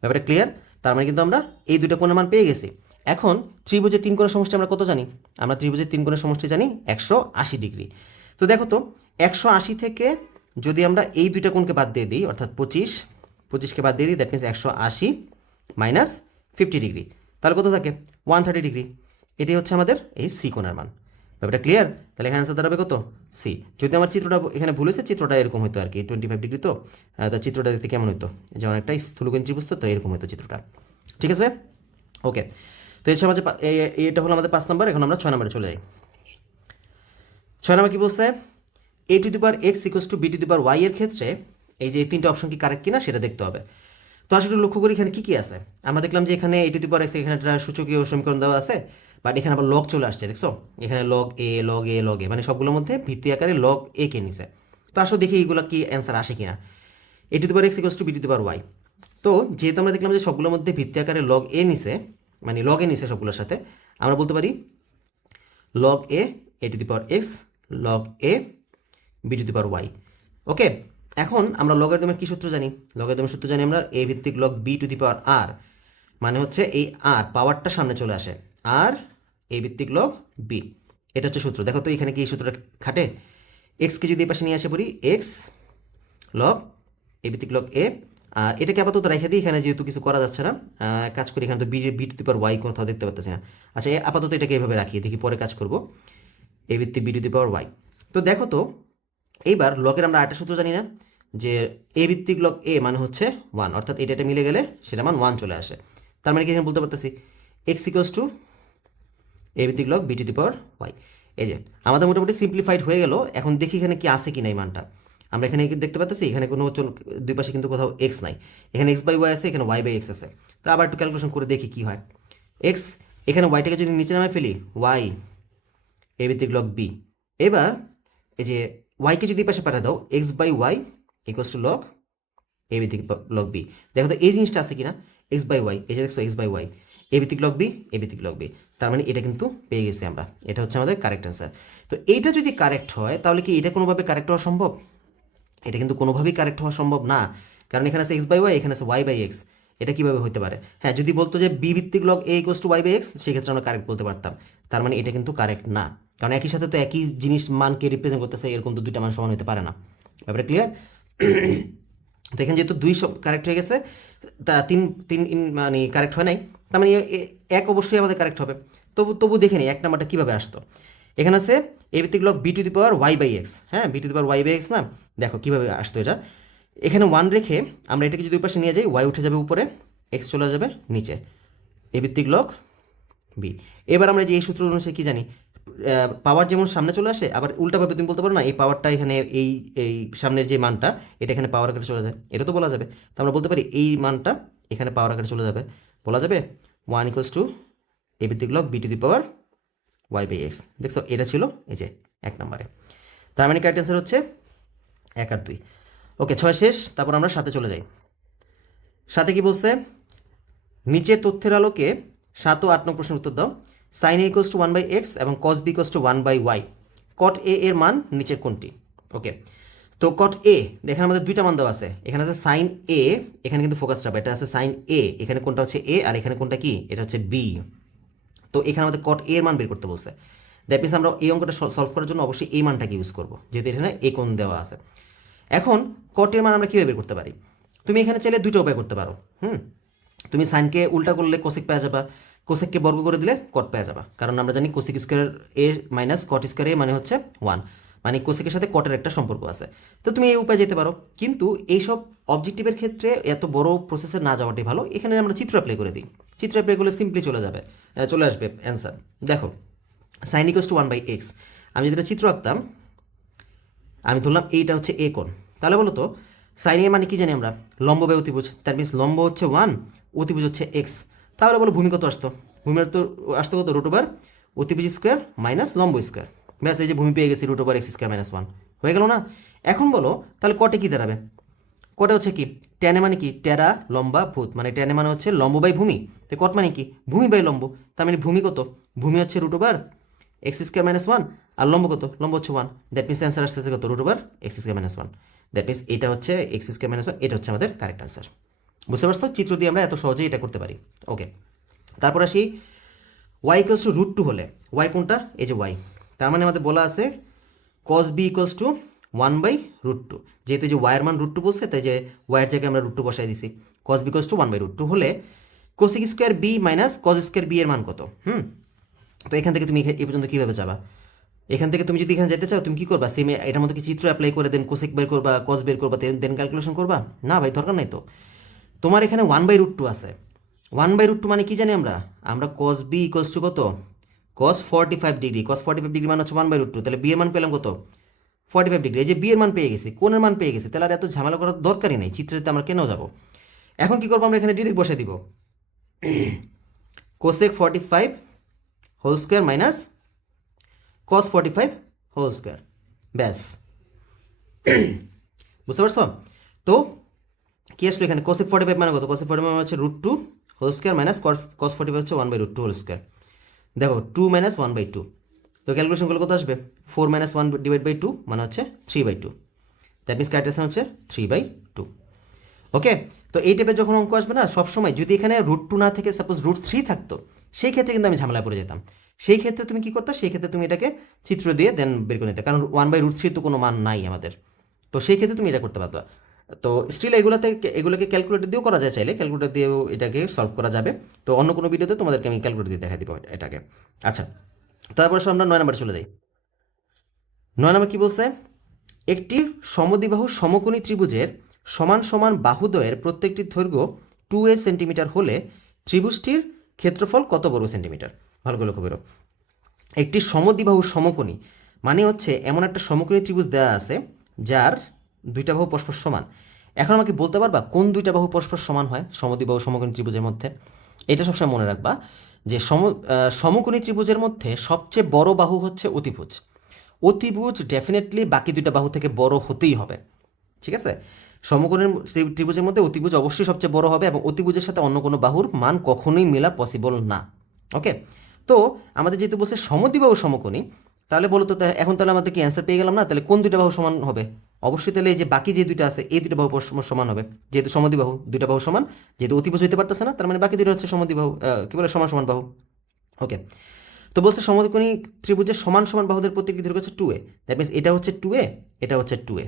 ব্যাপারটা ক্লিয়ার? তার মানে কিন্তু আমরা এই দুটো কোণের মান পেয়ে গেছি। এখন ত্রিভুজের 3 কোণের সমষ্টি আমরা কত জানি? আমরা ত্রিভুজের 3 কোণের সমষ্টি জানি 180 ডিগ্রি। তো দেখো তো, 180 থেকে যদি আমরা এই দুইটা কোণকে বাদ দিয়ে দিই, অর্থাৎ 25 25কে বাদ দিয়ে দিই, দ্যাট মিনস 180 মাইনাস 50 ডিগ্রি, তাহলে কত থাকে 130 ডিগ্রি। এটাই হচ্ছে আমাদের এই সি কোণের মান। ব্যাপারটা ক্লিয়ার? তাহলে এখানে অ্যান্সার দাঁড়াবে কত? সি। যদি আমার চিত্রটা এখানে ভুল হয়েছে, চিত্রটা এরকম হতো আর কি, 25 ডিগ্রি, তো তো চিত্রটা দেখতে কেমন হতো, যে অনেকটা স্থূলকোণ ত্রিভুজ, তো এরকম হতো চিত্রটা। ঠিক আছে, ওকে। তো এই হচ্ছে এটা হলো আমাদের 5 নম্বর। এখন আমরা 6 নম্বরে চলে যাই। 6 নম্বর কি বলছে? A to the power x equals to b to the power y এর ক্ষেত্রে এই যে 3টে অপশন কি কারেক্ট কিনা সেটা দেখতে হবে। তো আসলে লক্ষ্য করি এখানে কি আছে। আমরা দেখলাম যে এখানে এ টু দি পাওয়ার এক্স, এখানে একটা সূচকীয় সমীকরণ দেওয়া আছে, বাট এখানে আবার লগ চলে আসছে, দেখছো? এখানে লগ এ লগ এ লগ এ, মানে সবগুলোর মধ্যে ভিত্তি আকারে লগ এ কে নিছে। তো আসলে দেখি এইগুলো কি অ্যান্সার আসে কিনা। A to the power x equals to b to the power Y. তো যেহেতু আমরা দেখলাম যে সবগুলোর মধ্যে ভিত্তি আকারে লগ এ নিছে, মানে লগ এ নিছে সবগুলোর সাথে, আমরা বলতে পারি log a to the power x log a b to the power y. Okay, এখন আমরা লগারিদমের কি সূত্র জানি? লগারিদমের সূত্র জানি আমরা এ ভিত্তিক লগ বি টু দি পাওয়ার আর, মানে হচ্ছে এই আর পাওয়ারটা সামনে চলে আসে, আর এ ভিত্তিক লগ বি, এটা হচ্ছে সূত্র। দেখো তো এখানে কি এই সূত্রটা খাটে? এক্সকে যদি এই পাশে নিয়ে আসে পড়ি, এক্স লগ এ ভিত্তিক লগ এ, আর এটাকে আপাতত রেখে দিই, এখানে যেহেতু কিছু করা যাচ্ছে না, কাজ করি, এখানে তো B to the power Y কোথাও দেখতে পাচ্ছি না। আচ্ছা, আপাতত এটাকে এইভাবে রাখি, দেখি পরে কাজ করব, এ ভিত্তিক B to the power Y. তো দেখো তো এইবার লগের আমরা আরেকটা সূত্র জানি না, যে এ ভিত্তিক লগ এ মানে হচ্ছে 1, অর্থাৎ এটা মিলে গেলে সেটা মান 1 চলে আসে। তার মানে কি এখানে বলতে পারতেছি এক্স ইকুয়ালস টু এ ভিত্তিক log B to the power Y. এই যে আমাদের মোটামুটি সিম্পলিফাইড হয়ে গেল। এখন দেখি এখানে কি আছে কি নাই মানটা। আমরা এখানে দেখতে পাচ্ছি এখানে কোনো দুই পাশে কিন্তু কোথাও এক্স নাই, এখানে এক্স বাই ওয়াই আছে, এখানে ওয়াই বাই এক্স আছে। তো আবার একটু ক্যালকুলেশন করে দেখি কি হয়। এক্স, এখানে ওয়াইটাকে যদি নিচে নামে ফেলি, ওয়াই এ ভিত্তিক লগ বি। এবার এই যে ওয়াইকে যদি পাশে পাঠিয়ে দাও, x by y equals to log a ভিত্তিক লগ বি। দেখো তো এই জিনিসটা আছে কিনা, এক্স বাই ওয়াই, এই যে দেখছো এক্স বাই ওয়াই, এ ভিত্তিক লগ বি, এ ভিত্তিক লগ বি, তার মানে এটা কিন্তু পেয়ে গেছি আমরা, এটা হচ্ছে আমাদের কারেক্ট অ্যান্সার। তো এইটা যদি কারেক্ট হয় তাহলে কি এটা কোনোভাবে কারেক্ট হওয়া সম্ভব? এটা কিন্তু কোনোভাবেই কারেক্ট হওয়া সম্ভব না, কারণ এখানে আছে এক্স বাই ওয়াই, এখানে আছে ওয়াই বাই এক্স। এটা কীভাবে হতে পারে? হ্যাঁ, যদি বলতো যে বি ভিত্তিক log A equals to Y by X, সেক্ষেত্রে আমরা কারেক্ট বলতে পারতাম। তার মানে এটা কিন্তু কারেক্ট না, কারণ একই সাথে তো একই জিনিস মানকে রিপ্রেজেন্ট করতেছে, এরকম তো দুইটা মান সমান হতে পারে না। ব্যাপারে ক্লিয়ার? তো এখানে যেহেতু দুই সব কারেক্ট হয়ে গেছে, তা তিন তিন মানে কারেক্ট হয় নাই, তার মানে এক অবশ্যই আমাদের কারেক্ট হবে। তবু দেখে নিই এক নাম্বারটা কীভাবে আসতো। এখানে আছে এ ভিত্তিক log B to the power Y by x, হ্যাঁ, b to the power Y by x না। দেখো কীভাবে আসতো এটা। এখানে 1 রেখে আমরা এটাকে যদি ওই পাশে নিয়ে যাই, ওয়াই উঠে যাবে উপরে, এক্স চলে যাবে নিচে, এ ভিত্তিক লগ বি। এবার আমরা যে এই সূত্র অনুসারে কী জানি, পাওয়ার যেমন সামনে চলে আসে, আবার উল্টাভাবে তুমি বলতে পারো না এই পাওয়ারটা এখানে এই এই সামনের যে মানটা, এটা এখানে পাওয়ার আকারে চলে যায়, এটা তো বলা যাবে। তো আমরা বলতে পারি এই মানটা এখানে পাওয়ার আকারে চলে যাবে, বলা যাবে 1 ইকুয়ালস টু এ ভিত্তিক log B to the power Y by X. দেখছো, এটা ছিল এই যে 1 নম্বরে। তার মানে কারেক্ট অ্যান্সার হচ্ছে 1 আর 2। ওকে, 6 শেষ। তারপর আমরা 7-এ চলে যাই। 7-এ কি বলছে? নিচের তথ্যের আলোকে 7 ও 8 নং প্রশ্নের উত্তর দাও। Sine a equals to 1 by x এবং cos b equals to 1 by y. Cot a এর মান নিচের কোনটি? ওকে, তো কট এ, এখানে আমাদের দুইটা মান দেওয়া আছে। এখানে আছে সাইন এ, এখানে কিন্তু ফোকাস যাবে, এটা আছে সাইন এ, এখানে কোনটা হচ্ছে এ আর এখানে কোনটা কি, এটা হচ্ছে বি। তো এখানে আমাদের কট এ এর মান বের করতে বলছে। দ্যাট মিনস আমরা এই অঙ্কটা সলভ করার জন্য অবশ্যই এই মানটাকে ইউজ করবো, যেহেতু এখানে এ কোণ দেওয়া আছে। এখন কট এর মান আমরা কীভাবে বের করতে পারি? তুমি এখানে চাইলে দুটো উপায় করতে পারো। তুমি সাইনকে উল্টা করলে কোসেক পেয়ে যাবা, কোসেককে বর্গ করে দিলে কট পেয়ে যাবা, কারণ আমরা জানি কোসেক স্কোয়ার এ মাইনাস কট স্কোয়ার এ মানে হচ্ছে 1, মানে কোসেকের সাথে কটের একটা সম্পর্ক আছে। তো তুমি এই উপায় যেতে পারো, কিন্তু এইসব অবজেক্টিভের ক্ষেত্রে এত বড় প্রসেসে না যাওয়াটাই ভালো। এখানে আমরা চিত্র অ্যাপ্লাই করে দিই, চিত্র অ্যাপ্লাই করলে সিম্পলি চলে আসবে অ্যান্সার। দেখো, sine equals to 1 by X, আমি যেটা চিত্র আঁকতাম, আমি ধরলাম এইটা হচ্ছে এ কোণ। তাহলে বলো তো সাইন এ মানে কি জানি আমরা? লম্ব বাই অতিভুজ। দ্যাট মিনস লম্ব হচ্ছে 1, অতিভুজ হচ্ছে এক্স। তাহলে বলো ভূমি কত আসতো? ভূমি তো আসতো কত? √ অতিভুজ স্কোয়ার মাইনাস লম্ব স্কোয়ার। ব্যাস, এই যে ভূমি পেয়ে গেছি, √ এক্স স্কোয়ার মাইনাস 1 হয়ে গেল না? এখন বলো তাহলে কটে কী দাঁড়াবে? কটে হচ্ছে কি, ট্যানে মানে কি, টেরা লম্বা ভূত, মানে ট্যানে মানে হচ্ছে লম্ব বাই ভূমি। তো কট মানে কি, ভূমি বাই লম্ব। তার মানে ভূমি কত? ভূমি হচ্ছে √ এক্স স্কোয়ার মাইনাস 1, আর লম্ব কত? লম্ব হচ্ছে 1। দ্যাট মিনস অ্যান্সার আসতেছে কত? √ X square minus 1। That means এটা হচ্ছে এক্স স্কোয়ার মাইনাস 1, এটা হচ্ছে আমাদের কারেক্ট অ্যান্সার। বুঝতে পারছো? চিত্র দিয়ে আমরা এত সহজেই এটা করতে পারি। ওকে, তারপর আসি ওয়াই ইকুয়ালস টু √ হলে ওয়াই কোনটা? এই যে ওয়াই। তার মানে আমাদের বলা আছে কস বি ইকুয়ালস টু 1/√2, যেহেতু যে ওয়াইয়ের মান √2 বলছে, তাই যে ওয়াইয়ের জায়গায় আমরা √2 বসাই দিছি। কস বি ইকুয়ালস টু 1/√2 হলে cosec square B minus cos square B এর মান কত? তো এখান থেকে তুমি এই পর্যন্ত কীভাবে যাবা? এখান থেকে তুমি যদি এখানে যেতে চাও, তুমি কী করবা? সেম এটার মধ্যে কি চিত্র অ্যাপ্লাই করে দেন কোসেক বের করবা, কস বের করবা, দেন ক্যালকুলেশন করবা? না ভাই, দরকার নাই তো। তোমার এখানে 1/√2 আছে। 1/√2 মানে কি জানি আমরা? আমরা কস বি ইকুয়ালস টু কত? কস 45 ডিগ্রি। কস 45 ডিগ্রি মান হচ্ছে 1/√2। তাহলে বি এর মান পেলাম কত? 45 ডিগ্রি। এই যে বি এর মান পেয়ে গেছি, কোণের মান পেয়ে গেছি, তাহলে আর এত ঝামেলা করার দরকারই নেই, চিত্রেতে আমরা কেন যাবো? এখন কি করবো? আমরা এখানে ডিরেক্ট বসে দিব cosec 45 whole square minus cos 45 whole square, ব্যাস। বুঝতে পারছো? তো কি আসলো এখানে? কোসেক 45 মানে কত? কোসেক 45 মানে হচ্ছে √2 হোল স্কোয়ার মাইনাস কস 45 হচ্ছে 1/√2 হোল স্কোয়ার। দেখো 2 মাইনাস 1/2, তো ক্যালকুলেশন করলে কত আসবে? 4 মাইনাস 1 ডিভাইড বাই 2 মানে হচ্ছে 3/2। দ্যাট মিনস ক্যালকুলেশন হচ্ছে 3/2। ওকে, তো এই টাইপের যখন অঙ্ক আসবে না, সবসময় যদি এখানে √2 না থেকে সাপোজ √3 থাকতো, সেই ক্ষেত্রে কিন্তু আমি ঝামেলায় পড়ে যেতাম। সেই ক্ষেত্রে তুমি কি করতে? সেই ক্ষেত্রে তুমি এটাকে চিত্র দিয়ে দেন বের করে নিতে, কারণ 1/√3 তো কোনো মান নাই আমাদের। তো সেই ক্ষেত্রে তুমি এটা করতে পারতো। তো স্টিল এগুলোকে ক্যালকুলেটর দিয়েও করা যায়, চাইলে ক্যালকুলেটর দিয়েও এটাকে সলভ করা যাবে। তো অন্য কোনো ভিডিওতে তোমাদেরকে আমি ক্যালকুলেটর দিয়ে দেখা দিব এটাকে। আচ্ছা, তারপর আমরা 9 নম্বরে চলে যাই। 9 নম্বর কি বলছে? একটি সমদ্বিবাহু সমকোণী ত্রিভুজের সমান সমান বাহুদ্বয়ের প্রত্যেকটির দৈর্ঘ্য 2a সেন্টিমিটার হলে ত্রিভুজটির ক্ষেত্রফল কত বর্গ সেন্টিমিটার? ভালো করে লক্ষ্য করো। একটি সমদ্বিবাহু সমকোণী মানে হচ্ছে এমন একটা সমকোণী ত্রিভুজ দেওয়া আছে যার দুইটা বাহু পরস্পর সমান। এখন আমাকে বলতে পারবা কোন দুইটা বাহু পরস্পর সমান হয় সমদ্বিবাহু সমকোণী ত্রিভুজের মধ্যে? এটা সবসময় মনে রাখবা যে সমকোণী ত্রিভুজের মধ্যে সবচেয়ে বড় বাহু হচ্ছে অতিভুজ। অতিভুজ ডেফিনেটলি বাকি দুইটা বাহু থেকে বড় হতেই হবে, ঠিক আছে? সমকোণের ত্রিভুজের মধ্যে অতিভুজ অবশ্যই সবচেয়ে বড় হবে এবং অতিভুজের সাথে অন্য কোনো বাহুর মান কখনোই মেলা পসিবল না। ওকে, তো আমাদের যেহেতু বলছে সমদ্বিবাহু সমকোণী, তাহলে বলো তো এখন তাহলে আমাদের কি অ্যান্সার পেয়ে গেলাম না? তাহলে কোন দুইটা বাহু সমান হবে? অবশ্যই তাহলে এই যে বাকি যে দুইটা আছে এই দুইটা বাহু সমান হবে, যেহেতু সমদ্বিবাহু দুইটা বাহু সমান, যেহেতু অতিভুজ হইতে পারতেছে না, তার মানে বাকি দুইটা হচ্ছে সমদ্বিবাহু, কি বলে, সমান সমান বাহু। ওকে, তো বলছে সমকোণী ত্রিভুজের সমান সমান বাহুদের প্রত্যেকটি দৈর্ঘ্য হচ্ছে 2a। দ্যাট মিনস এটা হচ্ছে 2a, এটা হচ্ছে 2a,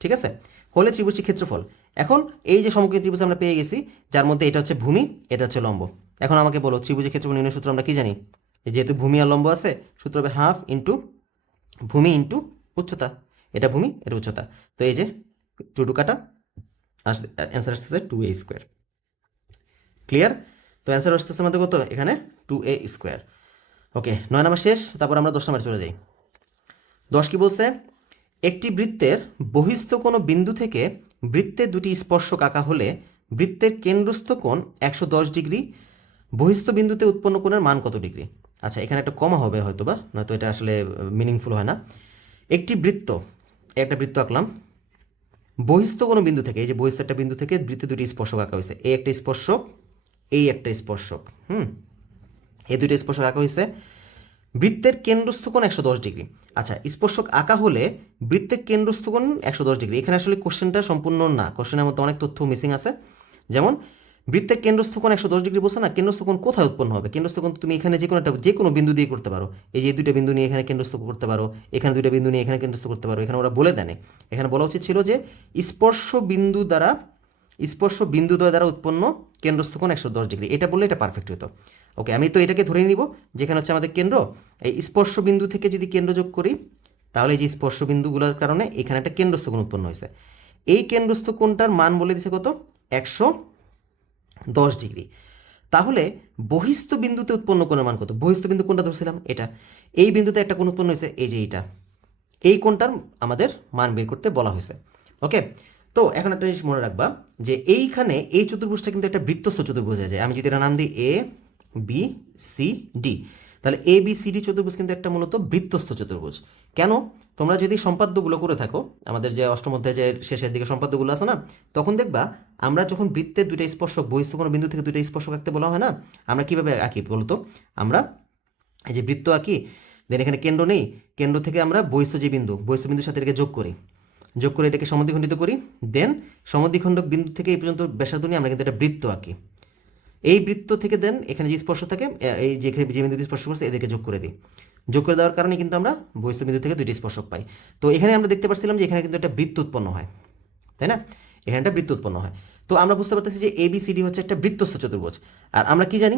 ঠিক আছে? হলে ত্রিভুজটির ক্ষেত্রফল। এখন এই যে সমকোণী ত্রিভুজ আমরা পেয়ে গেছি, যার মধ্যে এটা হচ্ছে ভূমি, এটা হচ্ছে লম্ব। এখন আমাকে বলো ত্রিভুজের ক্ষেত্রফল নির্ণয় সূত্র আমরা কি জানি? যেহেতু ভূমি আর লম্ব আছে, সূত্র হবে হাফ ইন্টু ভূমি ইন্টু উচ্চতা। এটা ভূমি, এটা উচ্চতা। তো এই যে 2 কাটা অ্যান্সার আসতেছে 2a স্কোয়ার। ক্লিয়ার? তো অ্যান্সার আসতেছে আমাদের কত এখানে? 2a square. ওকে, 9 নম্বর শেষ। তারপর আমরা 10 নম্বরে চলে যাই। 10 কি বলছে? একটি বৃত্তের বহিস্থ কোনো বিন্দু থেকে বৃত্তের দুটি স্পর্শক আঁকা হলে বৃত্তের কেন্দ্রস্থ কোণ 110 ডিগ্রি, বহিস্থ বিন্দুতে উৎপন্ন কোণের মান কত ডিগ্রি? আচ্ছা, এখানে একটা কমা হবে হয়তো বা, নয়তো এটা আসলে মিনিংফুল হয় না। একটি বৃত্ত, একটা বৃত্ত আঁকলাম, বহিস্থ কোনো বিন্দু থেকে, এই যে বহিস্থ একটা বিন্দু থেকে বৃত্তে দুটি স্পর্শক আঁকা হয়েছে, এই একটা স্পর্শক, এই একটা স্পর্শক, এই দুইটা স্পর্শক আঁকা হয়েছে, বৃত্তের কেন্দ্রস্থ কোণ 110 ডিগ্রি। আচ্ছা, স্পর্শক আঁকা হলে বৃত্তের কেন্দ্রস্থ কোণ 110 ডিগ্রি। এখানে আসলে কোশ্চেনটা সম্পূর্ণ না, কোশ্চেনের মধ্যে অনেক তথ্য মিসিং আছে। যেমন বৃত্তের কেন্দ্রস্থ কোণ 110 ডিগ্রি বলছে না, কেন্দ্রস্থ কোণ কোথায় উৎপন্ন হবে? কেন্দ্রস্থ কোণ তুমি এখানে যে কোনো বিন্দু দিয়ে করতে পারো। এই যে দুইটা বিন্দু নিয়ে এখানে কেন্দ্রস্থ করতে পারো, এখানে দুইটা বিন্দু নিয়ে এখানে কেন্দ্রস্থ করতে পারো। এখানে ওরা বলে দেয়, এখানে বলা উচিত ছিল যে স্পর্শ বিন্দু দ্বারা উৎপন্ন কেন্দ্রস্থ কোণ 110 ডিগ্রি, এটা বললে এটা পারফেক্ট হতো। ওকে, আমি তো এটাকে ধরে নিব যেখানে হচ্ছে আমাদের কেন্দ্র। এই স্পর্শ বিন্দু থেকে যদি কেন্দ্র যোগ করি, তাহলে এই যে স্পর্শ বিন্দুগুলোর কারণে এখানে একটা কেন্দ্রস্থ কোণ উৎপন্ন হয়েছে। এই কেন্দ্রস্থ কোণটার মান বলে দিছে কত? 110 ডিগ্রি। তাহলে বহিস্থ বিন্দুতে উৎপন্ন কোণের মান কত? বহিস্থ বিন্দু কোনটা ধরছিলাম? এটা। এই বিন্দুতে একটা কোণ উৎপন্ন হয়েছে, এই যে এইটা। এই কোণটার আমাদের মান বের করতে বলা হয়েছে। ওকে, তো এখন একটা জিনিস মনে রাখবা যে এইখানে এই চতুর্ভুজটা কিন্তু একটা বৃত্তস্থ চতুর্ভুজ হয়ে যায়। আমি যদি এটা নাম দিই এ বি সি ডি, তাহলে এ বি সি ডি চতুর্ভুজ কিন্তু একটা মূলত বৃত্তস্থ চতুর্ভুজ। কেন? তোমরা যদি সম্পাদ্যগুলো করে থাকো, আমাদের যে অষ্টম অধ্যায় যে শেষের দিকে সম্পাদ্যগুলো আছে না, তখন দেখবা আমরা যখন বৃত্তের দুইটা স্পর্শক, বহিস্থ কোনো বিন্দু থেকে দুইটা স্পর্শক আঁকতে বলা হয় না, আমরা কীভাবে আঁকি বলতো? আমরা এই যে বৃত্ত আঁকি, দেন এখানে কেন্দ্র নেই, কেন্দ্র থেকে আমরা বহিস্থ বিন্দুর সাথে এটাকে যোগ করে এটাকে সমদ্বিখণ্ডিত করি, দেন সমদ্বিখণ্ডক বিন্দু থেকে এই পর্যন্ত ব্যাসার্ধ নিয়ে আমরা কিন্তু একটা বৃত্ত আঁকি। এই বৃত্ত থেকে দেন এখানে যে স্পর্শ থাকে, এই যে বিন্দু স্পর্শ করছে এদেরকে যোগ করে দিই। যোগ করে দেওয়ার কারণে কিন্তু আমরা বহিস্থ বিন্দু থেকে দুইটি স্পর্শক পাই। তো এখানে আমরা দেখতে পাচ্ছিলাম যে এখানে কিন্তু একটা বৃত্ত উৎপন্ন হয়, তাই না? এখানে একটা বৃত্ত উৎপন্ন হয়। তো আমরা বুঝতে পারতেছি যে ABCD হচ্ছে একটা বৃত্তস্থ চতুর্ভুজ। আর আমরা কি জানি,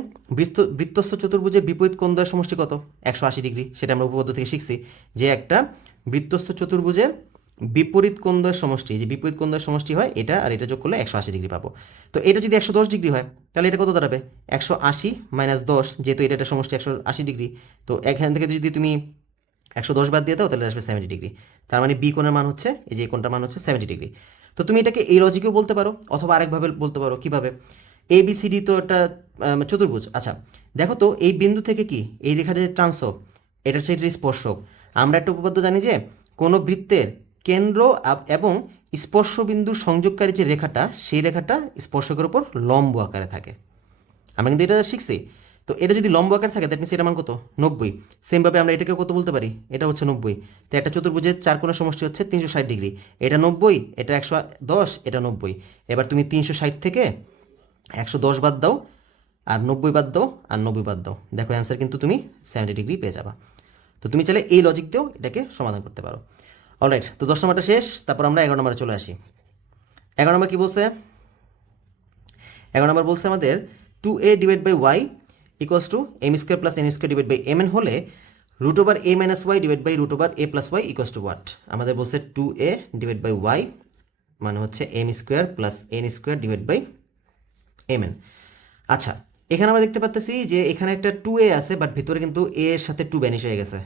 বৃত্তস্থ চতুর্ভুজের বিপরীত কোণদ্বয়ের সমষ্টি কত? 180 ডিগ্রি। সেটা আমরা উপপাদ্য থেকে শিখছি যে একটা বৃত্তস্থ চতুর্ভুজের বিপরীত কোণদ্বয়ের সমষ্টি, যে বিপরীত কোণদ্বয়ের সমষ্টি হয় এটা আর এটা যোগ করলে 180 ডিগ্রি পাবো। তো এটা যদি 110 ডিগ্রি হয় তাহলে এটা কত দাঁড়াবে? 180 মাইনাস 10, যেহেতু এটা একটা সমষ্টি 180 ডিগ্রি। তো এখান থেকে যদি তুমি 110 বাদ দিয়ে দাও তাহলে আসবে 70 ডিগ্রি। তার মানে বি কোণের মান হচ্ছে, এই যে কোণটার মান হচ্ছে 70 ডিগ্রি। তো তুমি এটাকে এই লজিকেও বলতে পারো অথবা আরেকভাবে বলতে পারো। কিভাবে? ABCD তো একটা চতুর্ভুজ। আচ্ছা দেখো তো, এই বিন্দু থেকে কি এই রেখাটা যে টানছ, এটা হচ্ছে একটা স্পর্শক। আমরা একটা উপপাদ্য জানি যে কোনো বৃত্তের কেন্দ্র এবং স্পর্শবিন্দুর সংযোগকারী যে রেখাটা, সেই রেখাটা স্পর্শকের উপর লম্ব আকারে থাকে। আমরা কিন্তু এটা শিখছি। তো এটা যদি লম্ব আকার থাকে দ্যাট মিনস এটা মান কত? 90। সেমভাবে আমরা এটাকে কত বলতে পারি? এটা হচ্ছে 90। তো একটা চতুর্ভুজের চার কোণের সমষ্টি হচ্ছে 360 ডিগ্রি। এটা 90, এটা 110, এটা 90। এবার তুমি 360 থেকে 110 বাদ দাও, আর 90 বাদ দাও, আর 90 বাদ দাও, দেখো অ্যান্সার কিন্তু তুমি 70 ডিগ্রি পেয়ে যাবা। তো তুমি চাইলে এই লজিক দিয়েও এটাকে সমাধান করতে পারো। অলরাইট, তো 10 নম্বরটা শেষ, তারপর আমরা 11 নম্বরে চলে আসি। 11 নম্বর কী বলছে? 11 নম্বর বলছে আমাদের 2a divide by y equals to M square plus N square divide by m n হলে root over a minus Y divide by root over a plus Y equals to what? আমাদের বলছে 2a ডিভাইড বাই ওয়াই মানে হচ্ছে m square plus N square divide by m n. আচ্ছা, এখানে আমরা দেখতে পাচ্ছি যে এখানে একটা 2a আছে, বাট ভিতরে কিন্তু a এর সাথে 2 ভ্যানিশ হয়ে গেছে।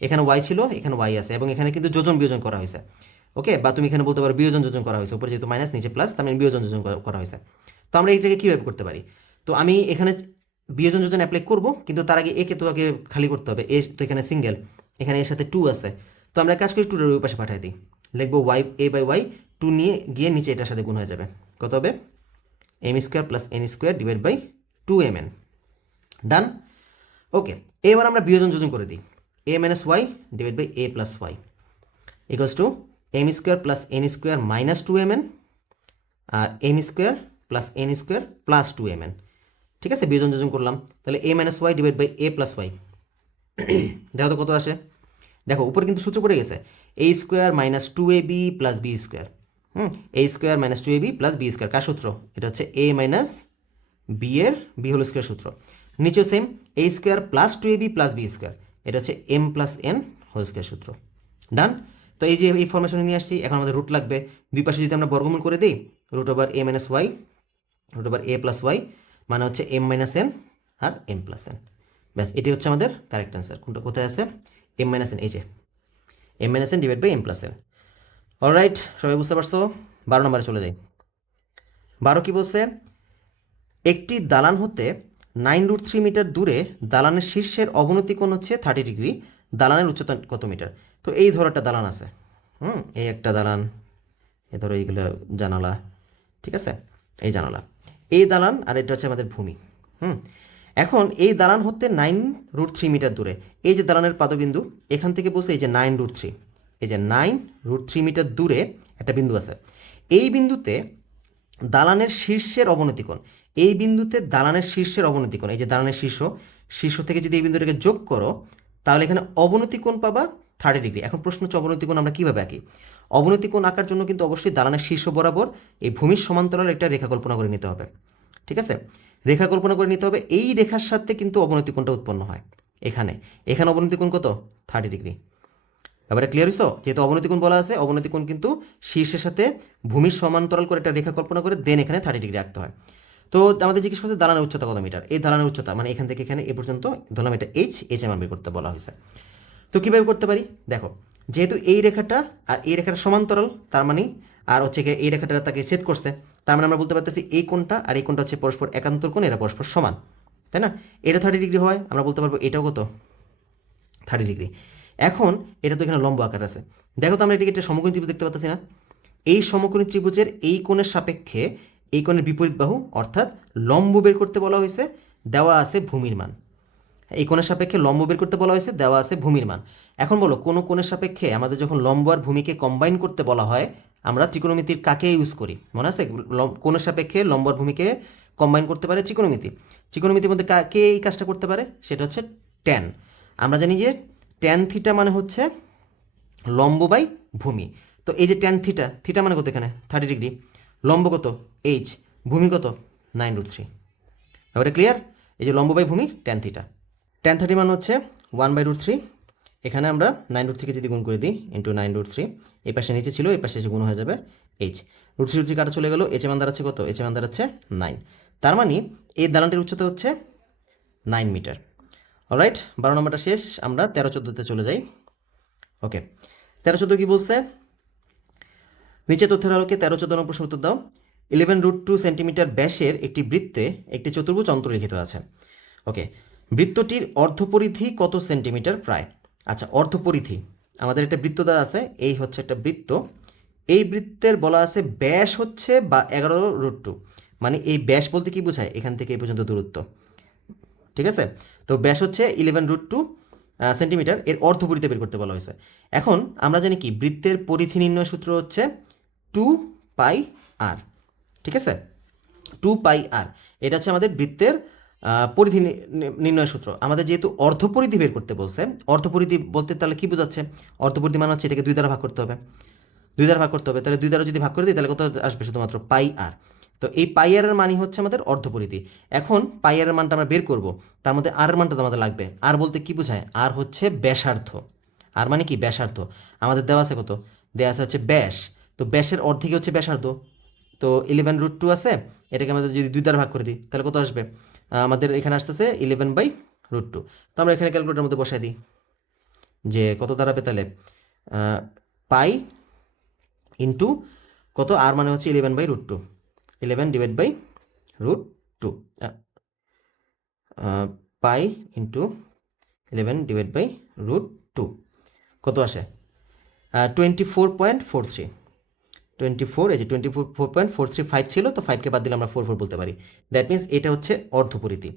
এখানে y ছিল, এখানে y আছে, এবং এখানে কিন্তু যোজন বিয়োজন করা হয়েছে। ওকে, বা তুমি এখানে বলতে পারো বিয়োজন যোজন করা হয়েছে, উপরে যেহেতু মাইনাস নিচে প্লাস, তার মানে বিয়োজন যোজন করা হয়েছে। তো আমরা এইটাকে কীভাবে করতে পারি? তো আমি এখানে বিয়োজন যোজন অ্যাপ্লাই করব, কিন্তু তার আগে একে তো আগে খালি করতে হবে। এ তো এখানে সিঙ্গেল, এখানে এর সাথে 2 আছে। তো আমরা কাজ করি 2 এর ওই পাশে পাঠিয়ে দিই, লিখবো y a বাই ওয়াই, 2 নিয়ে গিয়ে নিচে এটার সাথে গুণ হয়ে যাবে। কত হবে? M square plus N square divide by 2mn। Done. Okay, এবার আমরা বিয়োজন যোজন করে দিই। a minus Y divide by a plus Y equals to M square plus N square minus 2mn আর M square plus N square plus 2mn। ঠিক আছে, বিয়োজন যোজন করলাম, তাহলে a minus Y divide by a plus Y. দেখো তো কত আসে? দেখো উপরে কিন্তু সূত্র পড়ে গেছে, a square minus 2ab plus b square. a square minus 2ab plus b square. কার সূত্র? এটা হচ্ছে a মাইনাস বি এর বি হোল স্কোয়ার সূত্র। নিচেও same, a square plus 2ab plus b square, এটা হচ্ছে m plus n whole square সূত্র। ডান। তো এই যে এই ফর্মেশনে নিয়ে আসছি, এখন আমাদের রুট লাগবে। দুই পাশে যদি আমরা বর্গমূল করে দিই, root over a minus Y root over a plus Y মানে হচ্ছে m মাইনাস n আর m প্লাস n। ব্যাস, এটি হচ্ছে আমাদের কারেক্ট অ্যান্সার। কোনটা কোথায় আছে? m মাইনাস n, এই যে m minus n divide by m plus n। Alright, সবাই বুঝতে পারছো? 12 নম্বরে চলে যাই। 12 কি বলছে? একটি দালান হতে 9√3 মিটার দূরে দালানের শীর্ষের অবনতি কোণ হচ্ছে 30 ডিগ্রি। দালানের উচ্চতা কত মিটার? তো এই ধরো একটা দালান আছে, এই একটা দালান, এ ধরো এইগুলো জানালা, ঠিক আছে, এই জানালা, এই দালান, আর এটা হচ্ছে আমাদের ভূমি। এখন এই দালান হতে 9√3 মিটার দূরে, এই যে দালানের পাদবিন্দু, এখান থেকে বলছে এই যে 9√3, এই যে 9√3 মিটার দূরে একটা বিন্দু আছে। এই বিন্দুতে দালানের শীর্ষের অবনতি কোণ, এই বিন্দুতে দালানের শীর্ষের অবনতি কোণ, এই যে দালানের শীর্ষ থেকে যদি এই বিন্দুটাকে যোগ করো তাহলে এখানে অবনতি কোণ পাবা 30 ডিগ্রি। এখন প্রশ্ন হচ্ছে অবনতি কোণ আমরা কীভাবে আঁকি? অবনতি কোণ আঁকার জন্য কিন্তু অবশ্যই দালানের শীর্ষ বরাবর এই ভূমির সমান্তরাল একটা রেখা কল্পনা করে নিতে হবে। ঠিক আছে, রেখা কল্পনা করে নিতে হবে। এই রেখার সাথে কিন্তু অবনতি কোণটা উৎপন্ন হয়। এখানে অবনতি কোণ কত? 30 ডিগ্রি। ব্যাপারটা ক্লিয়ার হইছো? যেহেতু অবনতি কোণ বলা আছে, অবনতি কোণ কিন্তু শীর্ষের সাথে ভূমির সমান্তরাল করে একটা রেখা কল্পনা করে দেন এখানে 30 ডিগ্রি আঁকতে হয়। তো আমাদের জিজ্ঞেস করছে দালানের উচ্চতা কত মিটার। এই দালানের উচ্চতা মানে এখান থেকে এখানে এ পর্যন্ত ধরলাম এটা এইচ এম বের করতে বলা হয়েছে। তো কীভাবে করতে পারি? দেখো, যেহেতু এই রেখাটা আর এই রেখাটা সমান্তরাল, তার মানে আর হচ্ছে এই রেখাটা তাকে ছেদ করছে, তার মানে আমরা বলতে পারতেছি এই কোণটা আর এই কোণটা হচ্ছে পরস্পর একান্তর কোণ, এরা পরস্পর সমান, তাই না? এটা 30 ডিগ্রি হয়, আমরা বলতে পারবো এটাও কত? 30 ডিগ্রি। এখন এটা তো এখানে লম্ব আকার আছে, দেখো তো আমরা এটাকে একটা সমকোণী ত্রিভুজ দেখতে পাচ্ছি না? এই সমকোণী ত্রিভুজের এই কোণের সাপেক্ষে এই কোণের বিপরীত বাহু অর্থাৎ লম্ব বের করতে বলা হয়েছে, দেওয়া আছে ভূমির মান। এই কোণের সাপেক্ষে লম্ব বের করতে বলা হয়েছে, দেওয়া আছে ভূমির মান। এখন বলো, কোনো কোণের সাপেক্ষে আমাদের যখন লম্ব আর ভূমিকে কম্বাইন করতে বলা হয়, আমরা ত্রিকোণমিতির কাকে ইউজ করি? মনে আছে? কোণের সাপেক্ষে লম্ব আর ভূমিকে কম্বাইন করতে পারে ত্রিকোণমিতি। ত্রিকোণমিতির মধ্যে কে এই কাজটা করতে পারে? সেটা হচ্ছে ট্যান। আমরা জানি যে ট্যান থিটা মানে হচ্ছে লম্ব বাই ভূমি। তো এই যে ট্যান থিটা, থিটা মানে কত এখানে 30 ডিগ্রি, লম্ব কত এইচ, ভূমি কত 9√3। ব্যাপারটা ক্লিয়ার? এই যে লম্ব বাই ভূমি ট্যান থিটা, ট্যান 30 মানে হচ্ছে 1/√3। এখানে আমরা 9√3কে যদি গুণ করে দিই ইন্টু 9√3, এই পাশে নিচে ছিল, এই পাশে এসে গুণ হয়ে যাবে এইচ, √3 কাটা চলে গেল, এইচ মান দাঁড়াচ্ছে কত, এইচ মান দাঁড়াচ্ছে 9। তার মানে এই দালানটির উচ্চতা হচ্ছে 9 মিটার। অলরাইট, 12 নম্বরটা শেষ, আমরা 13-14তে চলে যাই। ওকে, 13-14 কি বলছে? নিচে তথ্যের আলোকে 13-14 নম্বর প্রশ্ন উত্তর দাও। 11√2 সেন্টিমিটার ব্যাসের একটি বৃত্তে একটি চতুর্ভুজ অন্তর্লিখিত আছে। ওকে, বৃত্তটির অর্ধপরিধি কত সেন্টিমিটার প্রায়? আচ্ছা, অর্ধপরিধি আমাদের একটা বৃত্ত দেওয়া আছে, এই হচ্ছে একটা বৃত্ত, এই বৃত্তের বলা আছে ব্যাস হচ্ছে বা 11√2, মানে এই ব্যাস বলতে কি বোঝায়, এখান থেকে এই পর্যন্ত দূরত্ব, ঠিক আছে? তো ব্যাস হচ্ছে 11√2 সেন্টিমিটার, এর অর্ধপরিধি বের করতে বলা হয়েছে। এখন আমরা জানি কি বৃত্তের পরিধি নির্ণয় সূত্র হচ্ছে 2πr, ঠিক আছে? 2πr, এটা হচ্ছে আমাদের বৃত্তের পরিধি নির্ণয় সূত্র। আমাদের যেহেতু অর্ধপরিধি বের করতে বলছে, অর্ধপরিধি বলতে তাহলে কি বোঝাচ্ছে, অর্ধপরিধি মানে হচ্ছে এটাকে 2 দ্বারা ভাগ করতে হবে, 2 দ্বারা ভাগ করতে হবে, তাহলে 2 দ্বারা যদি ভাগ করে দিই তাহলে কত আসবে, শুধুমাত্র πr। তো এই πr এর মানই হচ্ছে আমাদের অর্ধপরিধি। এখন πr এর মানটা আমরা বের করব, তার মধ্যে r এর মানটা তো আমাদের লাগবে। r বলতে কি বোঝায়, r হচ্ছে ব্যাসার্ধ, r মানে কি ব্যাসার্ধ। আমাদের দেওয়া আছে কত, দেওয়া আছে হচ্ছে ব্যাস, তো ব্যাসের অর্ধেকই হচ্ছে ব্যাসার্ধ। তো 11√2 আছে, এটাকে আমাদের যদি 2 দ্বারা ভাগ করে দিই তাহলে কত আসবে, আমাদের এখানে আসতেছে 11/√2। তো আমরা এখানে ক্যালকুলেটারের মধ্যে বসাই দিই যে কত দাঁড়াবে, তাহলে পাই ইন্টু কত, আর মানে হচ্ছে 11/√2, 11/√2, পাই ইন্টু 11/√2 কত আসে, 24.43, 24, এই যে 24.435 ছিল, তো 5কে বাদ দিলে আমরা 44 বলতে পারি। দ্যাট মিনস এটা হচ্ছে অর্ধপরিধি।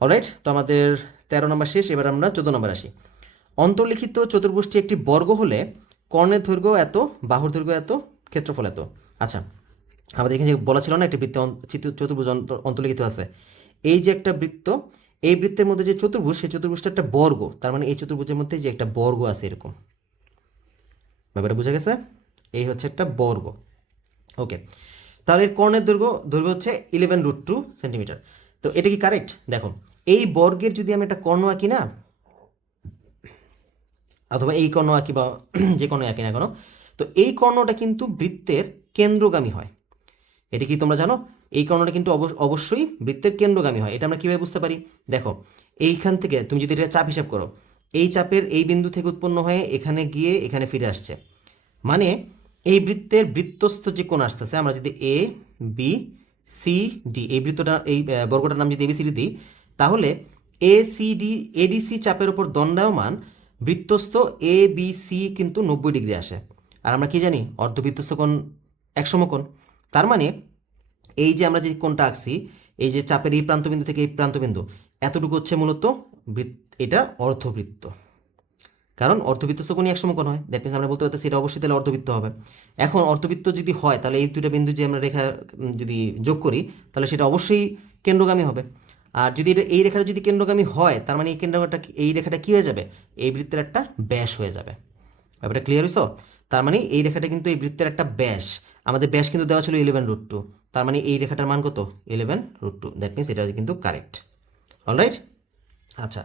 অলরাইট, তো আমাদের 13 নম্বর শেষ, এবার আমরা 14 নম্বর আসি। অন্তর্লিখিত চতুর্ভুজটি একটি বর্গ হলে কর্ণের দৈর্ঘ্য এত, বাহুর দৈর্ঘ্য এত, ক্ষেত্রফল এত। আচ্ছা, আমাদের এখানে বলা ছিল না একটি বৃত্তে চতুর্ভুজ অন্তর্লিখিত আছে। এই যে একটা বৃত্ত, এই বৃত্তের মধ্যে যে চতুর্ভুজ, সেই চতুর্ভুজটা একটা বর্গ, তার মানে এই চতুর্ভুজের মধ্যে যে একটা বর্গ আছে এরকম, ব্যাপারটা বুঝা গেছে? এই হচ্ছে একটা বর্গ। ওকে, তাহলে এর কর্ণের দৈর্ঘ্য হচ্ছে 11√2 সেন্টিমিটার। তো এটা কি কারেক্ট? দেখো, এই বর্গের যদি আমি একটা কর্ণ আঁকি না, অথবা এই কর্ণ আঁকি বা যে কর্ণ আঁকি না কেন, তো এই কর্ণটা কিন্তু বৃত্তের কেন্দ্রগামী হয়। এটা কি তোমরা জানো? এই কর্ণটা কিন্তু অবশ্যই বৃত্তের কেন্দ্রগামী হয়। এটা আমরা কীভাবে বুঝতে পারি? দেখো, এইখান থেকে তুমি যদি এটা চাপ হিসাব করো, এই চাপের এই বিন্দু থেকে উৎপন্ন হয়ে এখানে গিয়ে এখানে ফিরে আসছে, মানে এই বৃত্তের বৃত্তস্থ যে কোণ আসতেছে, আমরা যদি এ বি সি ডি, এই বৃত্তটা, এই বর্গটার নাম যদি এবিসিডি দিই, তাহলে এসিডি এডিসি চাপের উপর দণ্ডায়মান বৃত্তস্থ এ বি সি কিন্তু 90 ডিগ্রি আসে। আর আমরা কি জানি, অর্ধবৃত্তস্থ কোণ 100 কোণ। তার মানে এই যে আমরা যে কোণটা আঁকছি, এই যে চাপের এই প্রান্তবিন্দু থেকে এই প্রান্তবিন্দু, এতটুকু হচ্ছে মূলত এটা অর্ধবৃত্ত, কারণ অর্ধবৃত্ত কোণই 100 কোণ হয়। দ্যাট মিনস আমরা বলতে পারতেছি এটা অবশ্যই তাহলে অর্ধবৃত্ত হবে। এখন অর্ধবৃত্ত যদি হয়, তাহলে এই দুইটা বিন্দু যে আমরা রেখা যদি যোগ করি, তাহলে সেটা অবশ্যই কেন্দ্রগামী হবে। আর যদি এটা এই রেখাটা যদি কেন্দ্রগামী হয়, তার মানে এই রেখাটা কী হয়ে যাবে, এই বৃত্তের একটা ব্যাস হয়ে যাবে। ব্যাপারটা ক্লিয়ার হয়েছ? তার মানে এই রেখাটা কিন্তু এই বৃত্তের একটা ব্যাস, আমাদের ব্যাস কিন্তু দেওয়া ছিল 11√2, তার মানে এই রেখাটার মান কত, 11√2। দ্যাট মিনস এটা কিন্তু কারেক্ট। অলরাইট, আচ্ছা,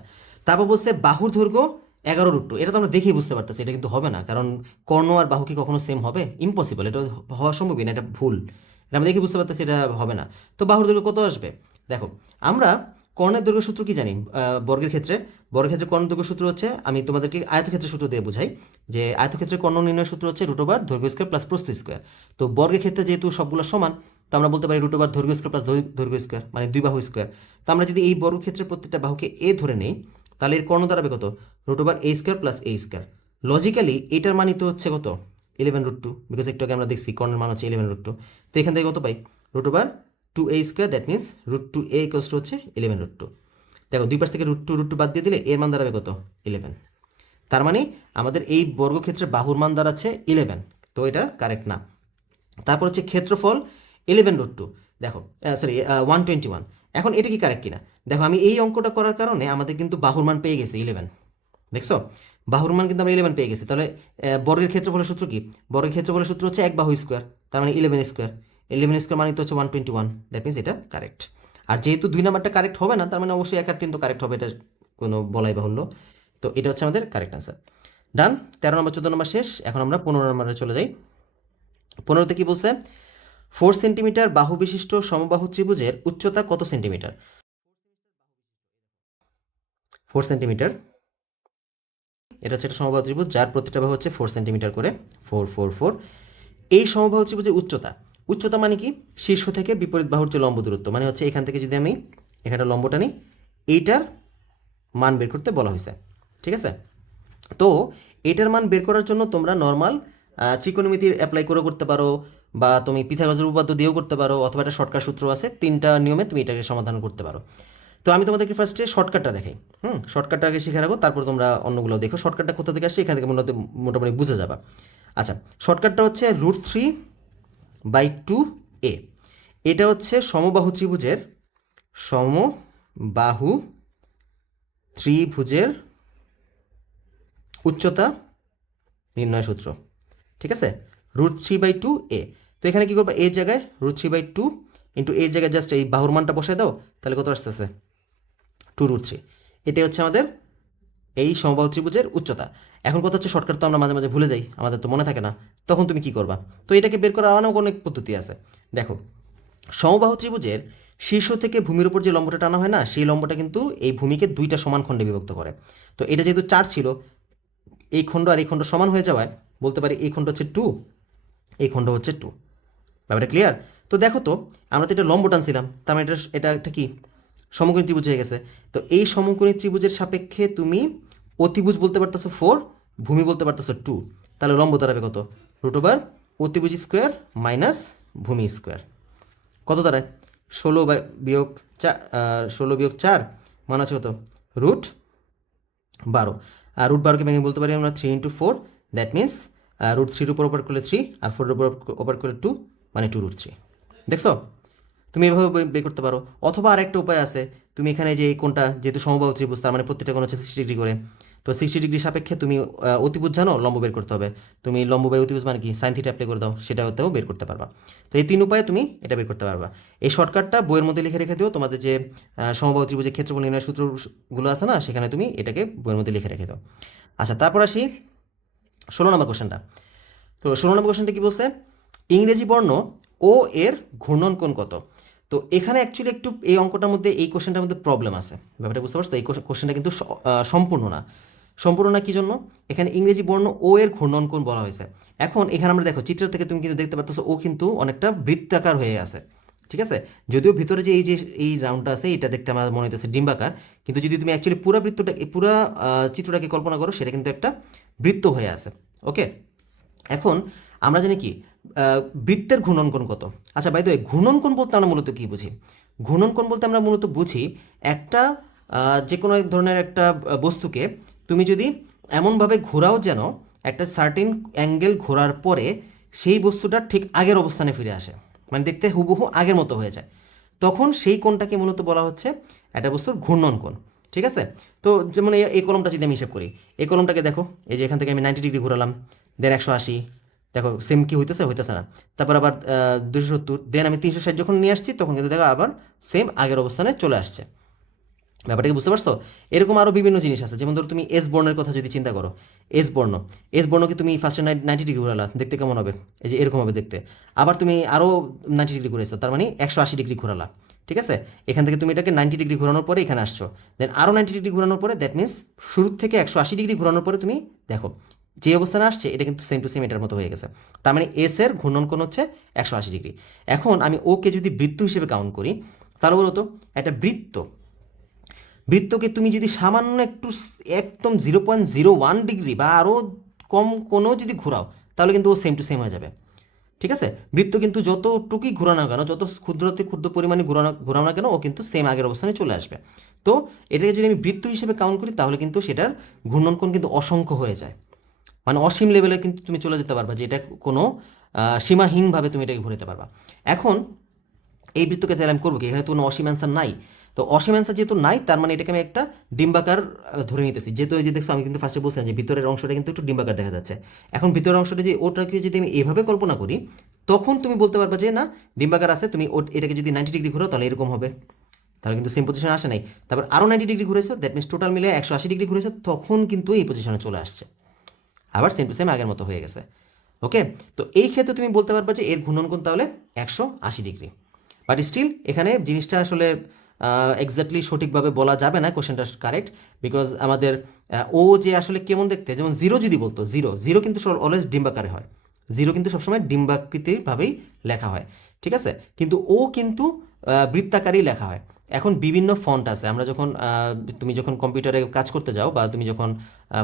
তারপর বলছে বাহুর দৈর্ঘ্য 11√2। এটা তো আমরা দেখেই বুঝতে পারতেছি এটা কিন্তু হবে না, কারণ কর্ণ আর বাহু কি কখনো সেম হবে? ইম্পসিবল, এটা হওয়া সম্ভবই না, এটা ভুল, এটা আমরা দেখে বুঝতে পারতেছি এটা হবে না। তো বাহুর দৈর্ঘ্য কত আসবে? দেখো, আমরা কর্ণের দৈর্ঘ্য সূত্র কি জানি, বর্গের ক্ষেত্রে কর্ণের দৈর্ঘ্য সূত্র হচ্ছে, আমি তোমাদেরকে আয়তক্ষেত্রের সূত্র দিয়ে বোঝাই, যে আয়তক্ষেত্রের কর্ণ নির্ণয় সূত্র হচ্ছে √ দৈর্ঘ্য স্কয়ার প্লাস প্রস্থ স্কয়ার। তো বর্গের ক্ষেত্রে যেহেতু সবগুলো সমান, তো আমরা বলতে পারি √ দৈর্ঘ্য স্কয়ার প্লাস দৈর্ঘ্য স্কয়ার, মানে 2 বাহু স্কয়ার। তো আমরা যদি এই বর্গক্ষেত্রের প্রত্যেকটা বাহুকে এ ধরে নেই, তাহলে এর কর্ণ দাঁড়াবে কত, √ a² প্লাস a²। লজিক্যালি এটার মানই তো হচ্ছে কত, 11√2, বিকজ একটু আগে আমরা দেখছি কর্ণের মান হচ্ছে 11√2। তো এখান থেকে কত পাই, √ 2a², দ্যাট মিনস √2a হচ্ছে 11√2। দেখো, দুই পাশ থেকে √2 বাদ দিয়ে দিলে এর মান দাঁড়াবে কত, 11। তার মানে আমাদের এই বর্গক্ষেত্রের বাহুর মান দাঁড়াচ্ছে 11, তো এটা কারেক্ট না। তারপর হচ্ছে ক্ষেত্রফল 11√2, দেখো সরি 121। এখন এটা কি কারেক্ট কিনা দেখো, আমি এই অঙ্কটা করার কারণে আমাদের কিন্তু বাহুর মান পেয়ে গেছে 11, দেখছো? বাহুর মান কিন্তু আমরা 11 পেয়ে গেছি। তাহলে বর্গের ক্ষেত্রফলের সূত্র কি? বর্গের ক্ষেত্রফলের সূত্র হচ্ছে 1 বাহু স্কোয়ার, তার মানে 11 স্কোয়ার। 11 স্কোয়ার মানে তো হচ্ছে 121, দ্যাট মিনস এটা কারেক্ট। আর যেহেতু 2 নাম্বারটা কারেক্ট হবে না, তার মানে অবশ্যই 1 আর 3 তো কারেক্ট হবে, এটা কোনো বলাই বাহুল্য। তো এটা হচ্ছে আমাদের কারেক্ট আনসার। ডান। 13 নম্বর 14 নম্বর শেষ। এখন আমরা 15 নম্বরে চলে যাই। 15তে কি বলছে? 4 সেন্টিমিটার বাহু বিশিষ্ট সমবাহু ত্রিভুজের উচ্চতা কত সেন্টিমিটার? 4 সেন্টিমিটার। এটা হচ্ছে একটা সমবাহু ত্রিভুজ যার প্রতিটা বাহু হচ্ছে 4 সেন্টিমিটার করে, 4 4 4। এই সমবাহু ত্রিভুজের উচ্চতা, উচ্চতা মানে কি? শীর্ষ থেকে বিপরীত বাহুর যে লম্ব দূরত্ব, মানে হচ্ছে এখান থেকে যদি আমি এখানটা লম্বটা নিই, এইটার মান বের করতে বলা হয়েছে। ঠিক আছে? তো এটার মান বের করার জন্য তোমরা নর্মাল ত্রিকোণমিতির অ্যাপ্লাই করেও করতে পারো, বা তুমি পিথাগোরাসের উপপাদ্য দিয়েও করতে পারো, অথবা একটা শর্টকাট সূত্র আছে, 3টা নিয়মে তুমি এটাকে সমাধান করতে পারো। তো আমি তোমাদেরকে ফার্স্টে শর্টকাটটা দেখাই। শর্টকাটটা আগে শিখে রাখো, তারপর তোমরা অন্যগুলো দেখো। শর্টকাটটা কোথা থেকে আসছে এখান থেকে মোটামুটি বুঝে যাবা। আচ্ছা, শর্টকাটটা হচ্ছে √3/2a। এটা হচ্ছে সমবাহু ত্রিভুজের উচ্চতা নির্ণয় সূত্র। ঠিক আছে? √3/2a। তো এখানে কি করবো? এর জায়গায় √3/2 ইন্টু এর জায়গায় জাস্ট এই বাহুর মানটা বসায় দাও, তাহলে কত আসতেছে? 2√3। এটাই হচ্ছে আমাদের এই সমবাহু ত্রিভুজের উচ্চতা। এখন কথা হচ্ছে শর্টকাট তো আমরা মাঝে মাঝে ভুলে যাই, আমাদের তো মনে থাকে না, তখন তুমি কি করবা? তো এটাকে বের করার অনেক অনেক পদ্ধতি আছে। দেখো, সমবাহু ত্রিভুজের শীর্ষ থেকে ভূমির উপর যে লম্বটা টানা হয় না, সেই লম্বটা কিন্তু এই ভূমিকে 2টা সমান খণ্ডে বিভক্ত করে। তো এটা যেহেতু 4 ছিল, এই খণ্ড আর এই খণ্ড সমান হয়ে যাওয়ায় বলতে পারি এই খণ্ড হচ্ছে 2, এই খণ্ড হচ্ছে 2। ব্যাপারটা ক্লিয়ার? তো দেখো তো, আমরা তো এটা লম্ব টানছিলাম, তার মানে এটা একটা কি সমকোণী ত্রিভুজ হয়ে গেছে। তো এই সমকোণী ত্রিভুজের সাপেক্ষে তুমি অতিভুজ বলতে পারতেছো 4, ভূমি বলতে পারতেছো 2, তাহলে লম্ব দাঁড়াবে কত? √অতিভুজ স্কোয়ার মাইনাস ভূমি স্কোয়ার। কত দাঁড়ায়? 16 বিয়োগ 4 মানে হচ্ছে কত? √12। আর √12কে ভেঙে বলতে পারি আমরা 3 × 4, দ্যাট মিনস √3 উপর ওপার করলে 3, আর 4 উপর ওপার করলে 2, মানে 2√3। দেখছো? তুমি এভাবে বের করতে পারো। অথবা আরেকটা উপায় আছে, তুমি এখানে যে এই কোণটা যেহেতু সমবাহু ত্রিভুজ, তার মানে প্রত্যেকটা কোণ হচ্ছে 60 ডিগ্রি করে। তো 60 ডিগ্রি সাপেক্ষে তুমি অতিভুজ জানো, লম্ব বের করতে হবে। তুমি লম্ব বাই অতিভুজ মানে কি sin θ অ্যাপ্লাই করে দাও, সেটাতেও বের করতে পারবা। তো এই 3 উপায়ে তুমি এটা বের করতে পারবা। এই শর্টকাটটা বইয়ের মধ্যে লিখে রেখে দিও, তোমাদের যে সমবাহু ত্রিভুজের ক্ষেত্রফল নির্ণয়ের সূত্রগুলো আছে না, সেখানে তুমি এটাকে বইয়ের মধ্যে লিখে রেখে দাও। আচ্ছা, তারপর আসি 16 নম্বর কোশ্চেনটা। তো 16 নম্বর কোশ্চেনটা কি বলছে? ইংরেজি বর্ণ ও এর ঘূর্ণন কোণ কত? তো এখানে অ্যাকচুয়ালি একটু এই অঙ্কটার মধ্যে, এই কোশ্চেনটার মধ্যে প্রবলেম আছে। ব্যাপারটা বুঝতে পারছো? এই কোশ্চেনটা কিন্তু সম্পূর্ণ না। সম্পূর্ণ না কি জন্য? এখানে ইংরেজি বর্ণ ও এর ঘূর্ণন কোণ বলা হয়েছে। এখন এখানে আমরা দেখো চিত্র থেকে তুমি কিন্তু দেখতে পারতেছো ও কিন্তু অনেকটা বৃত্তাকার হয়ে আছে। ঠিক আছে? যদিও ভিতরে যে এই রাউন্ডটা আছে, এটা দেখতে আমার মনে হইতেছে ডিম্বাকার, কিন্তু যদি তুমি অ্যাকচুয়ালি পুরা চিত্রটাকে কল্পনা করো, সেটা কিন্তু একটা বৃত্ত হয়ে আছে। ওকে, এখন আমরা জানি কি বৃত্তের ঘূর্ণন কোণ কত? আচ্ছা, বাই দ্য ওয়ে, ঘূর্ণন কোণ বলতে আমরা মূলত কী বুঝি? ঘূর্ণন কোণ বলতে আমরা মূলত বুঝি একটা যে কোনো এক ধরনের একটা বস্তুকে তুমি যদি এমনভাবে ঘোরাও যেন একটা সার্টেন অ্যাঙ্গেল ঘোরার পরে সেই বস্তুটা ঠিক আগের অবস্থানে ফিরে আসে, মানে দেখতে হুবহু আগের মতো হয়ে যায়, তখন সেই কোণটাকে মূলত বলা হচ্ছে একটা বস্তুর ঘূর্ণন কোণ। ঠিক আছে? তো যেমন এই কলমটা যদি আমি হিসাব করি, এই কলমটাকে দেখো, এই যে এখান থেকে আমি 90 ডিগ্রি ঘোরালাম, দেন 180, দেখো সেম কি হইতেছে না। তারপর আবার 270, দেন আমি 360 যখন নিয়ে আসছি, তখন কিন্তু দেখো আবার সেম আগের অবস্থানে চলে আসছে। ব্যাপারটা কি বুঝতে পারছো? এরকম আরও বিভিন্ন জিনিস আছে। যেমন ধরো তুমি এস বর্ণের কথা যদি চিন্তা করো, এস বর্ণকে তুমি ফার্স্টে 90 ডিগ্রি ঘোরালা, দেখতে কেমন হবে? এই যে এরকম হবে দেখতে। আবার তুমি আরও 90 ডিগ্রি ঘুরেছো, তার মানে 180 ডিগ্রি ঘোরালা। ঠিক আছে? এখান থেকে তুমি এটাকে 90 ডিগ্রি ঘোরানোর পরে এখানে আসছো, দেন আরও 90 ডিগ্রি ঘোরানোর পরে, দ্যাট মিনস শুরু থেকে 180 ডিগ্রি ঘোরানোর পরে তুমি দেখো যে অবস্থানে আসছে, এটা কিন্তু সেম টু সেম এটার মতো হয়ে গেছে। তার মানে এস এর ঘূর্ণন কোণ হচ্ছে 180 ডিগ্রি। এখন আমি ওকে যদি বৃত্ত হিসেবে কাউন্ট করি, তাহলে বলতো একটা বৃত্তকে তুমি যদি সামান্য একটু একদম 0.01 ডিগ্রি বা আরও কম কোনো যদি ঘোরাও, তাহলে কিন্তু ও সেম টু সেম হয়ে যাবে। ঠিক আছে? বৃত্ত কিন্তু যতটুকুই ঘোরানো না কেন, যত ক্ষুদ্রতে ক্ষুদ্র পরিমাণে ঘোরাও না কেন, ও কিন্তু সেম আগের অবস্থানে চলে আসবে। তো এটাকে যদি আমি বৃত্ত হিসেবে কাউন্ট করি, তাহলে কিন্তু সেটার ঘূর্ণন কোণ কিন্তু অসংখ্য হয়ে যায়, মানে অসীম লেভেলে কিন্তু তুমি চলে যেতে পারবা, যে এটা কোনো সীমাহীনভাবে তুমি এটাকে ঘুরাতে পারবা। এখন এই বৃত্তকে তাহলে আমি করবো কি? এখানে তো কোনো অসীম অ্যান্সার নাই, তো অসীম অ্যান্সার যেহেতু নাই, তার মানে এটাকে আমি একটা ডিম্বাকার ধরে নিতেছি। যেহেতু এই যে দেখছো আমি কিন্তু ফার্স্টে বলছিলাম যে ভিতরের অংশটা কিন্তু একটু ডিম্বাকার দেখা যাচ্ছে। এখন ভিতরের অংশটা যে ওটাকে যদি আমি এভাবে কল্পনা করি, তখন তুমি বলতে পারবে যে না, ডিম্বাকার আছে। তুমি এটাকে যদি 90 ডিগ্রি ঘুরো তাহলে এরকম হবে, তাহলে কিন্তু সেম পজিশনে আসে নাই। তারপর আরও 90 ডিগ্রি ঘুরেছো, দ্যাট মিনস টোটাল মিলে 180 ডিগ্রি ঘুরেছে, তখন কিন্তু এই পজিশনে চলে আসছে, আবার সেম টু সেম আগের মতো হয়ে গেছে। ওকে, তো এই ক্ষেত্রে তুমি বলতে পারবা যে এর ঘূর্ণনকোণ তাহলে 180 ডিগ্রি। বাট স্টিল এখানে জিনিসটা আসলে এক্স্যাক্টলি সঠিকভাবে বলা যাবে না, কোশ্চেনটা কারেক্ট, বিকজ আমাদের ও যে আসলে কেমন দেখতে, যেমন জিরো যদি বলতো, জিরো জিরো কিন্তু অলওয়েজ ডিম্বাকারে হয়, জিরো কিন্তু সবসময় ডিম্বাকৃতিভাবেই লেখা হয়, ঠিক আছে, কিন্তু ও কিন্তু বৃত্তাকারেই লেখা হয়। এখন বিভিন্ন ফন্ট আছে, আমরা যখন তুমি যখন কম্পিউটারে কাজ করতে যাও বা তুমি যখন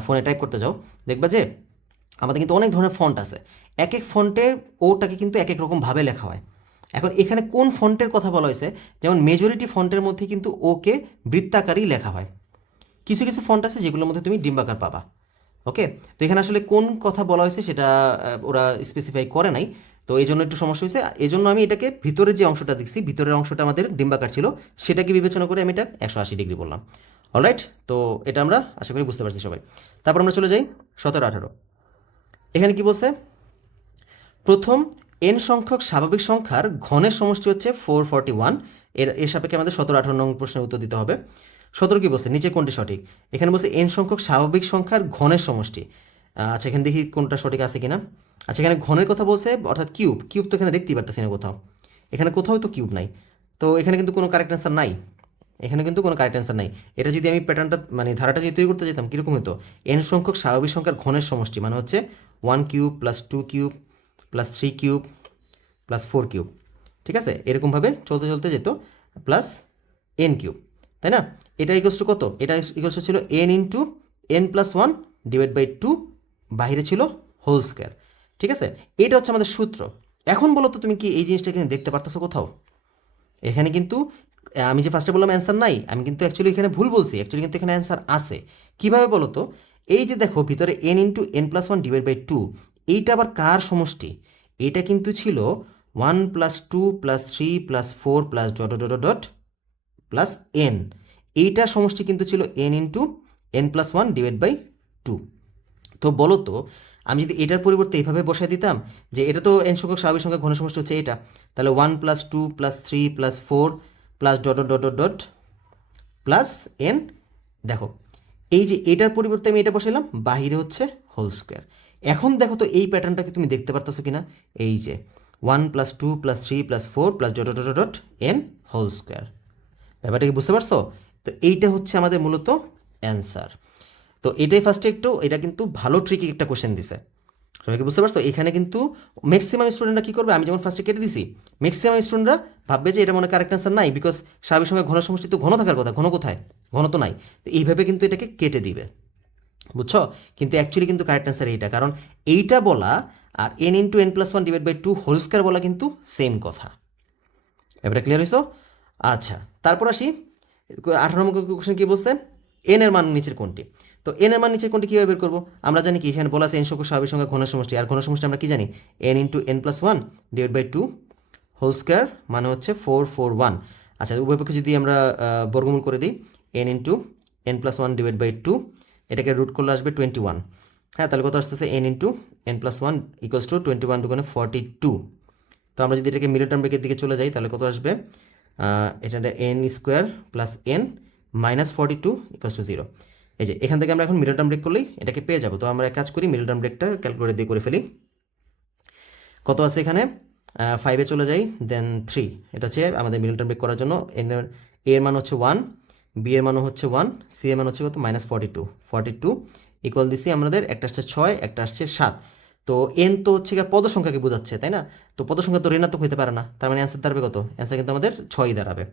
ফোনে টাইপ করতে যাও, দেখবা যে আমাদের কিন্তু অনেক ধরনের ফন্ট আছে, এক এক ফন্টে ওটাকে কিন্তু এক এক রকমভাবে লেখা হয়। এখন এখানে কোন ফন্টের কথা বলা হয়েছে, যেমন মেজরিটি ফন্টের মধ্যে কিন্তু ওকে বৃত্তাকারই লেখা হয়, কিছু কিছু ফন্ট আছে যেগুলোর মধ্যে তুমি ডিম্বাকার পাবা। ওকে, তো এখানে আসলে কোন কথা বলা হয়েছে সেটা ওরা স্পেসিফাই করে নাই, তো এই জন্য একটু সমস্যা হয়েছে। এই জন্য আমি এটাকে ভিতরের যে অংশটা দেখছি, ভিতরের অংশটা আমাদের ডিম্বাকার ছিল, সেটাকে বিবেচনা করে আমি এটা 180 ডিগ্রি বললাম। অলরাইট, তো এটা আমরা আশা করি বুঝতে পারছি সবাই। তারপর আমরা চলে যাই 17-18। এখানে কি বলছে, প্রথম এন সংখ্যক স্বাভাবিক সংখ্যার ঘনের সমষ্টি হচ্ছে 441। এর সাপেক্ষে আমাদের 17-18 নং প্রশ্নের উত্তর দিতে হবে। 17 কি বলছে, নিচে কোনটি সঠিক? এখানে বলছে এন সংখ্যক স্বাভাবিক সংখ্যার ঘনের সমষ্টি। আচ্ছা, এখানে দেখি কোনটা সঠিক আছে কিনা। আচ্ছা, এখানে ঘনের কথা বলছে, অর্থাৎ কিউব। কিউব তো এখানে দেখতেই পারতেছি না কোথাও, এখানে কোথাও তো কিউব নাই, তো এখানে কিন্তু কোনো কারেক্ট অ্যান্সার নাই, এখানে কিন্তু কোনো কারেক্ট অ্যান্সার নাই। এটা যদি আমি প্যাটার্নটা মানে ধারাটা যদি তৈরি করতে যেতাম, কীরকম হতো, এন সংখ্যক স্বাভাবিক সংখ্যার ঘনের সমষ্টি মানে হচ্ছে 1 cube plus 2 cube plus 3 cube plus 4 cube, ঠিক আছে, এরকমভাবে চলতে চলতে যেত, প্লাস এন কিউব, তাই না? এটা ইকুয়ালস টু কত? এটা ইকুয়ালস ছিল N into N plus 1 divide by 2, বাহিরে ছিল হোল স্কোয়ার, ঠিক আছে। এটা হচ্ছে আমাদের সূত্র। এখন বলো তো তুমি কি এই জিনিসটা এখানে দেখতে পারতেছো কোথাও? এখানে কিন্তু আমি যে ফার্স্টে বললাম অ্যান্সার নাই, আমি কিন্তু অ্যাকচুয়ালি এখানে ভুল বলছি, অ্যাকচুয়ালি কিন্তু এখানে অ্যান্সার আছে। কীভাবে বলো তো? এই যে দেখো ভিতরে N into N plus 1 divide by 2, এইটা আবার কার সমষ্টি? এটা কিন্তু ছিল 1 plus 2 plus 3 plus 4 plus dot dot dot dot plus N, এইটা সমষ্টি কিন্তু ছিল N into N plus 1 divide by 2। তো বলো তো, আমি যদি এটার পরিবর্তে এইভাবে বসায় দিতাম যে এটা তো এন সংখ্যক স্বাভাবিক সংখ্যা ঘন সমষ্টি হচ্ছে এটা, তাহলে 1 plus 2 plus 3 plus 4 plus dot dot dot dot dot plus N, দেখো এই যে এটার পরিবর্তে আমি এটা বসাইলাম, বাহিরে হচ্ছে হোল স্কোয়ার। এখন দেখো তো এই প্যাটার্নটাকে তুমি দেখতে পারতেছো কিনা, এই যে 1 plus 2 plus 3 plus 4 plus dot dot dot dot N whole square, ব্যাপারটা কি বুঝতে পারছো? তো এইটা হচ্ছে আমাদের মূলত অ্যান্সার। তো এটাই ফার্স্টে একটু, এটা কিন্তু ভালো ট্রিকি একটা কোশ্চেন দিছে, সবাইকে বুঝতে পারছো? এখানে কিন্তু ম্যাক্সিমাম স্টুডেন্টরা কী করবে, আমি যেমন ফার্স্টে কেটে দিছি, ম্যাক্সিমাম স্টুডেন্টরা ভাববে যে এটা মনে কারেক্ট অ্যান্সার নাই, বিকজ স্বাভাবিক সংখ্যা ঘন সমষ্টি তো ঘন থাকার কথা, ঘন কোথায়, ঘন তো নাই, তো এইভাবে কিন্তু এটাকে কেটে দিবে, বুঝছো? কিন্তু অ্যাকচুয়ালি কিন্তু কারেক্ট অ্যান্সার এইটা, কারণ এইটা বলা আর n into N plus 1 divide by 2 whole square বলা কিন্তু সেম কথা। এবারে ক্লিয়ার হয়েছো? আচ্ছা, তারপর আসি 18 নম্বর কোশ্চেন কী বলছে, এন এর মান নিচের কোনটি? তো এন এর মান নিচের কোনটি কীভাবে বের করবো? আমরা জানি কি, এখানে বলা আছে এন সংখ্যক স্বাভাবিক সংখ্যা ঘনের সমষ্টি, আর ঘনের সমষ্টি আমরা কি জানি, n into N plus 1 divide by 2 whole square মানে হচ্ছে 441। আচ্ছা, উভয় পক্ষে যদি আমরা বর্গমূল করে দিই, n into N plus 1 divide by 2, এটাকে রুট করলে আসবে 21। হ্যাঁ, তাহলে কত আসতেছে, N into N plus 1 equals to 21 দুগুণে 42। তো আমরা যদি এটাকে মিডল টার্ম ব্রেকের দিকে চলে যাই, তাহলে কত আসবে, এটা N square plus N minus 42 equals to 0। এই যে এখান থেকে আমরা এখন মিডল টার্ম ব্রেক করলেই এটাকে পেয়ে যাবো। তো আমরা এক কাজ করি, মিডল টার্ম ব্রেকটা ক্যালকুলেটর দিয়ে করে ফেলি। কত আছে এখানে, 5-এ চলে যাই, দেন 3, এটা হচ্ছে আমাদের মিডল টার্ম ব্রেক করার জন্য। এ এর মান হচ্ছে 1, বি এর মানও হচ্ছে 1, সি এর মান হচ্ছে কত, মাইনাস 42 ইকুয়াল দিছি আমাদের, একটা আসছে 6, একটা আসছে 7। তো এন তো হচ্ছে পদ সংখ্যাকে বোঝাচ্ছে, তাই না? তো পদ সংখ্যা তো ঋণাত্মক হতে পারে না, তার মানে অ্যান্সার দাঁড়াবে কত, অ্যান্সার কিন্তু আমাদের 6ই দাঁড়াবে,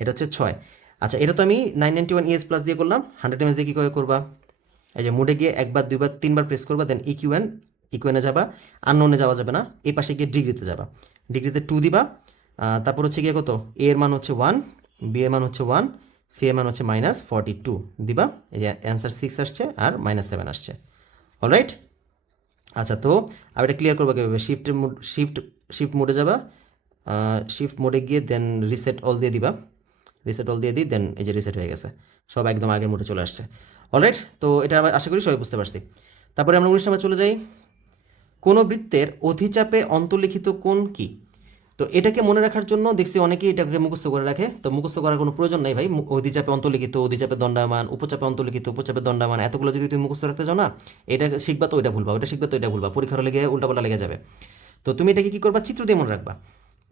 এটা হচ্ছে 6। আচ্ছা, এটা তো আমি 991 ES প্লাস দিয়ে করলাম, 100 এমএস দিয়ে কী করে করবা, এই যে মুডে গিয়ে একবার দুইবার তিনবার প্রেস করবা, দেন ইকুয়েনে যাবা, আননোনে যাওয়া যাবে না, এই পাশে গিয়ে ডিগ্রিতে যাবা, ডিগ্রিতে 2 দিবা, তারপর হচ্ছে গিয়ে কত, এ এর মান হচ্ছে 1, বি এর মান হচ্ছে 1, সি এর মান হচ্ছে মাইনাস 42 দিবা, এই যে অ্যান্সার 6 আসছে আর -7 আসছে। অলরাইট, আচ্ছা, তো আমি এটা ক্লিয়ার করবো কীভাবে, শিফট মোডে যাবা, শিফট মোডে গিয়ে দেন রিসেট অল দিয়ে দিবা, রিসেট অল দিয়ে দিই, দেন এই যে রিসেট হয়ে গেছে, সব একদম আগের মোডে চলে আসছে। অলরাইট, তো এটা আশা করি সবাই বুঝতে পারছি। তারপরে আমরা 19 নম্বর চলে যাই। কোনো বৃত্তের অধিচাপে অন্তর্লিখিত কোণ কি? তো এটাকে মনে রাখার জন্য দেখছি অনেকেই এটাকে মুখস্থ করে রাখে, তো মুখস্থ করার কোনো প্রয়োজন নাই ভাই। অধিচাপে অন্তর্লিখিত, অধিচাপে দণ্ডায়মান, উপচাপে অন্তর্লিখিত, উপচাপে দণ্ডায়মান, এতগুলো যদি তুমি মুখস্থ রাখতে চাও না, এটা শিখবা তো ওইটা ভুলবা, ওইটা শিখবা তো এটা ভুলবা, পরীক্ষার লেগে উল্টাপাল্টা লেগে যাবে। তো তুমি এটাকে কি করবা, চিত্র দিয়ে মনে রাখবা।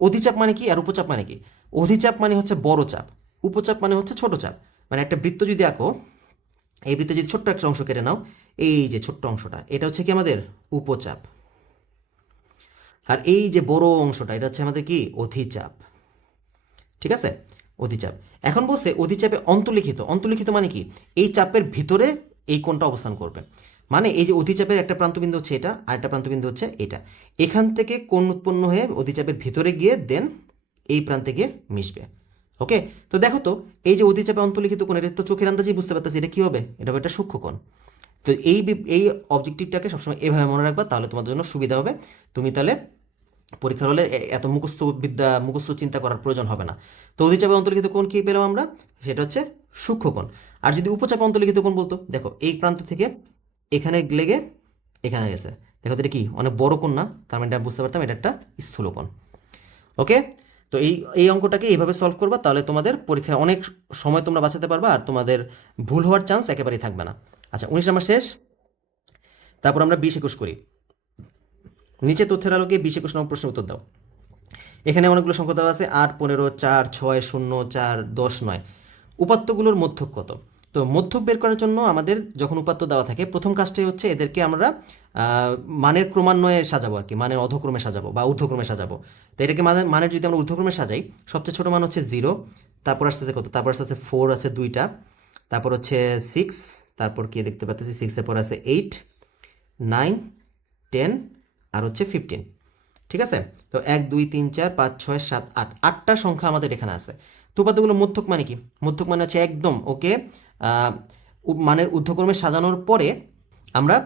অধিচাপ মানে কি আর উপচাপ মানে কি? অধিচাপ মানে হচ্ছে বড় চাপ, উপচাপ মানে হচ্ছে ছোট চাপ। মানে একটা বৃত্ত যদি আঁকো, এই বৃত্তে যদি ছোট্ট একটা অংশ কেটে নাও, এই যে ছোট্ট অংশটা, এটা হচ্ছে কি আমাদের উপচাপ, আর এই যে বড় অংশটা এটা হচ্ছে আমাদের কি অধিচাপ। ঠিক আছে, অধিচাপ। এখন বলছে অধিচাপে অন্তর্লিখিত, অন্তর্লিখিত মানে কি, এই চাপের ভিতরে এই কোণটা অবস্থান করবে। মানে এই যে অধিচাপের একটা প্রান্তবিন্দু হচ্ছে এটা, আর একটা প্রান্তবিন্দু হচ্ছে এটা, এখান থেকে কোণ উৎপন্ন হয়ে অধিচাপের ভিতরে গিয়ে দেন এই প্রান্তে গিয়ে মিশবে। ওকে, তো দেখো তো এই যে অধিচাপে অন্তর্লিখিত কোণ, এটা তো চোখের আন্দাজেই বুঝতে পারতেছি এটা কি হবে, এটা হবে একটা সূক্ষ্মকোণ। তো এই অবজেক্টিভটাকে সবসময় এভাবে মনে রাখবা, তাহলে তোমাদের জন্য সুবিধা হবে। তুমি তাহলে পরীক্ষার হলে এত মুখস্থ বিদ্যা, মুখস্থ চিন্তা করার প্রয়োজন হবে না। তো অধিচাপে অন্তর্লিখিত কোণ কি পেলাম আমরা, সেটা হচ্ছে সূক্ষ্মকোণ। আর যদি উপচাপে অন্তর্লিখিত কোণ বলতো, দেখো এই প্রান্ত থেকে এখানে লেগে এখানে গেছে, দেখো তো এটা কি অনেক বড় কোণ না, তার মানে এটা বুঝতে পারতাম এটা একটা স্থূলকোণ। ওকে, তো এই অঙ্কটাকে এইভাবে সলভ করবা, তাহলে তোমাদের পরীক্ষায় অনেক সময় তোমরা বাঁচাতে পারবা, আর তোমাদের ভুল হওয়ার চান্স একেবারেই থাকবে না। আচ্ছা, 19 নাম্বার শেষ। তারপর আমরা 20-21 করি। নিচে তথ্যের আলোকে 20-21 নম্বর প্রশ্নের উত্তর দাও। এখানে অনেকগুলো সংখ্যা দেওয়া আছে, 8, 15, 4, 6, 0, 4, 10, 9। উপাত্তগুলোর মধ্যক কত? তো মধ্যক বের করার জন্য আমাদের যখন উপাত্ত দেওয়া থাকে, প্রথম কাজটাই হচ্ছে এদেরকে আমরা মানের ক্রমান্বয়ে সাজাবো, আর কি মানের অধক্রমে সাজাবো বা ঊর্ধ্বক্রমে সাজাবো। তো এটাকে মানের যদি আমরা ঊর্ধ্বক্রমে সাজাই, সবচেয়ে ছোটো মান হচ্ছে 0, তারপর আসতেছে কত, তারপর আসতেছে 4 আছে 2টা, তারপর হচ্ছে 6, তারপর কি দেখতে পাচ্ছি 6-এর পর আছে 8, 9, 10 আর হচ্ছে 15। ঠিক আছে, তো 1, 2, 3, 4, 5, 6, 7, 8, 8টা সংখ্যা আমাদের এখানে আছে। তো উপাত্তগুলো মধ্যক মানে কি, মধ্যক মানে হচ্ছে একদম ওকে মানের ঊর্ধ্বক্রমে সাজানোর পরে আমরা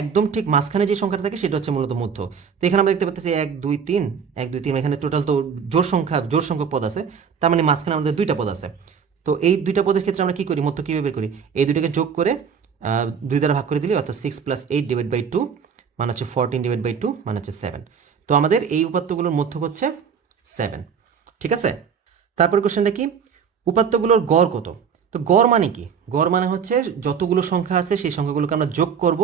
একদম ঠিক মাঝখানে যে সংখ্যাটা থাকে সেটা হচ্ছে মূলত মধ্যক। তো এখানে আমরা দেখতে পাচ্ছি 1, 2, 3, 1, 2, 3, এখানে টোটাল তো জোড় সংখ্যক পদ আছে, তার মানে মাঝখানে আমাদের 2টা পদ আছে। তো এই 2টা পদের ক্ষেত্রে আমরা কি করি, মধ্যক কীভাবে বের করি, এই দুইটাকে যোগ করে 2 দ্বারা ভাগ করে দিলে, অর্থাৎ 6 + 8 / 2 মানে হচ্ছে 14 / 2 মানে হচ্ছে 7। তো আমাদের এই উপাত্তগুলোর মধ্যক হচ্ছে 7। ঠিক আছে, তারপর কোশ্চেনটা কি, উপাত্তগুলোর গড় কত? তো গড় মানে কি, গড় মানে হচ্ছে যতগুলো সংখ্যা আছে সেই সংখ্যাগুলোকে আমরা যোগ করব,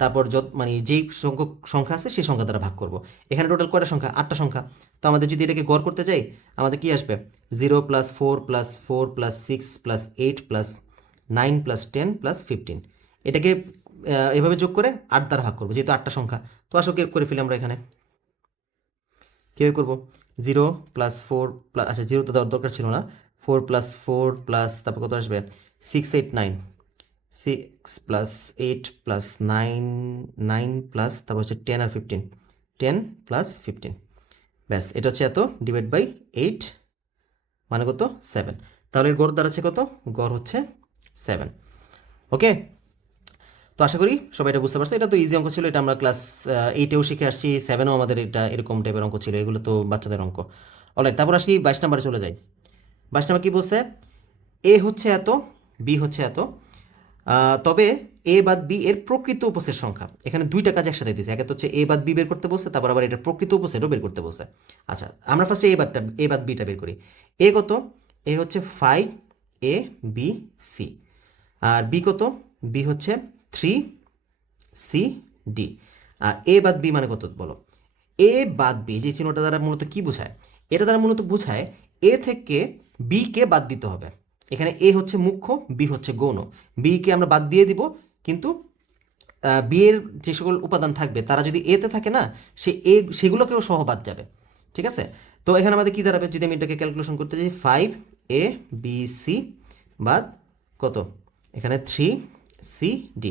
তারপর মানে যেই সংখ্যক সংখ্যা আছে সেই সংখ্যা দ্বারা ভাগ করব। এখানে টোটাল কয়টা সংখ্যা, 8টা সংখ্যা। তো আমাদের যদি এটাকে গড় করতে যাই, আমাদের কি আসবে, 0 + 4 + 4 + 6 + 8 + 9 + 10 + 15। এটাকে এভাবে যোগ করে 8 দ্বারা ভাগ করবো, যেহেতু 8টা সংখ্যা। তো আসলে করে ফেলি আমরা এখানে কীভাবে করবো, 0 + 4 আচ্ছা 0 তো দেওয়ার দরকার ছিল না, 4 + 4 প্লাস তারপর কত আসবে 6, 8, 9, 6 + 8 + 9, 9 প্লাস তারপর হচ্ছে 10 আর 15, 10 + 15, ব্যাস এটা হচ্ছে এত /8 মানে কত 7। তাহলে এর গড় দাঁড়াচ্ছে কত, গড় হচ্ছে 7। ওকে, তো আশা করি সবাই এটা বুঝতে পারছো। এটা তো ইজি অঙ্ক ছিল, এটা আমরা ক্লাস 8-এও শিখে আসছি, 7-এও আমাদের এটা এরকম টাইপের অঙ্ক ছিল, এগুলো তো বাচ্চাদের অঙ্ক। অলরাইট, তারপর আসি 22 নাম্বারে চলে যাই। 22 নাম্বার কী বলছে, এ হচ্ছে এত, বি হচ্ছে এত, তবে এ বাদ বি এর প্রকৃত উপসেট সংখ্যা। এখানে দুইটা কাজ একসাথে দিয়েছে, একে তো হচ্ছে এ বাদ বি বের করতে বলছে, তারপর আবার এটার প্রকৃত উপসেটও বের করতে বলছে। আচ্ছা, আমরা ফার্স্টে এ বাদ বিটা বের করি। এ কত, এ হচ্ছে 5 A B C, আর বি কত, বি হচ্ছে 3 C D, আর এ বাদ বি মানে কত বলো। এ বাদ বি যে চিহ্নটা দ্বারা মূলত কি বোঝায়, এটা দ্বারা মূলত বোঝায় এ থেকে বি কে বাদ দিতে হবে। এখানে এ হচ্ছে মুখ্য, বি হচ্ছে গৌণ, বি কে আমরা বাদ দিয়ে দিব, কিন্তু বি এর যে সকল উপাদান থাকবে তারা যদি এতে থাকে না, সেগুলোকেও সহ বাদ যাবে। ঠিক আছে, তো এখানে আমাদের কী দাঁড়াবে, যদি আমি এটাকে ক্যালকুলেশন করতে যাই, 5 A B C বাদ কত, এখানে 3 C D।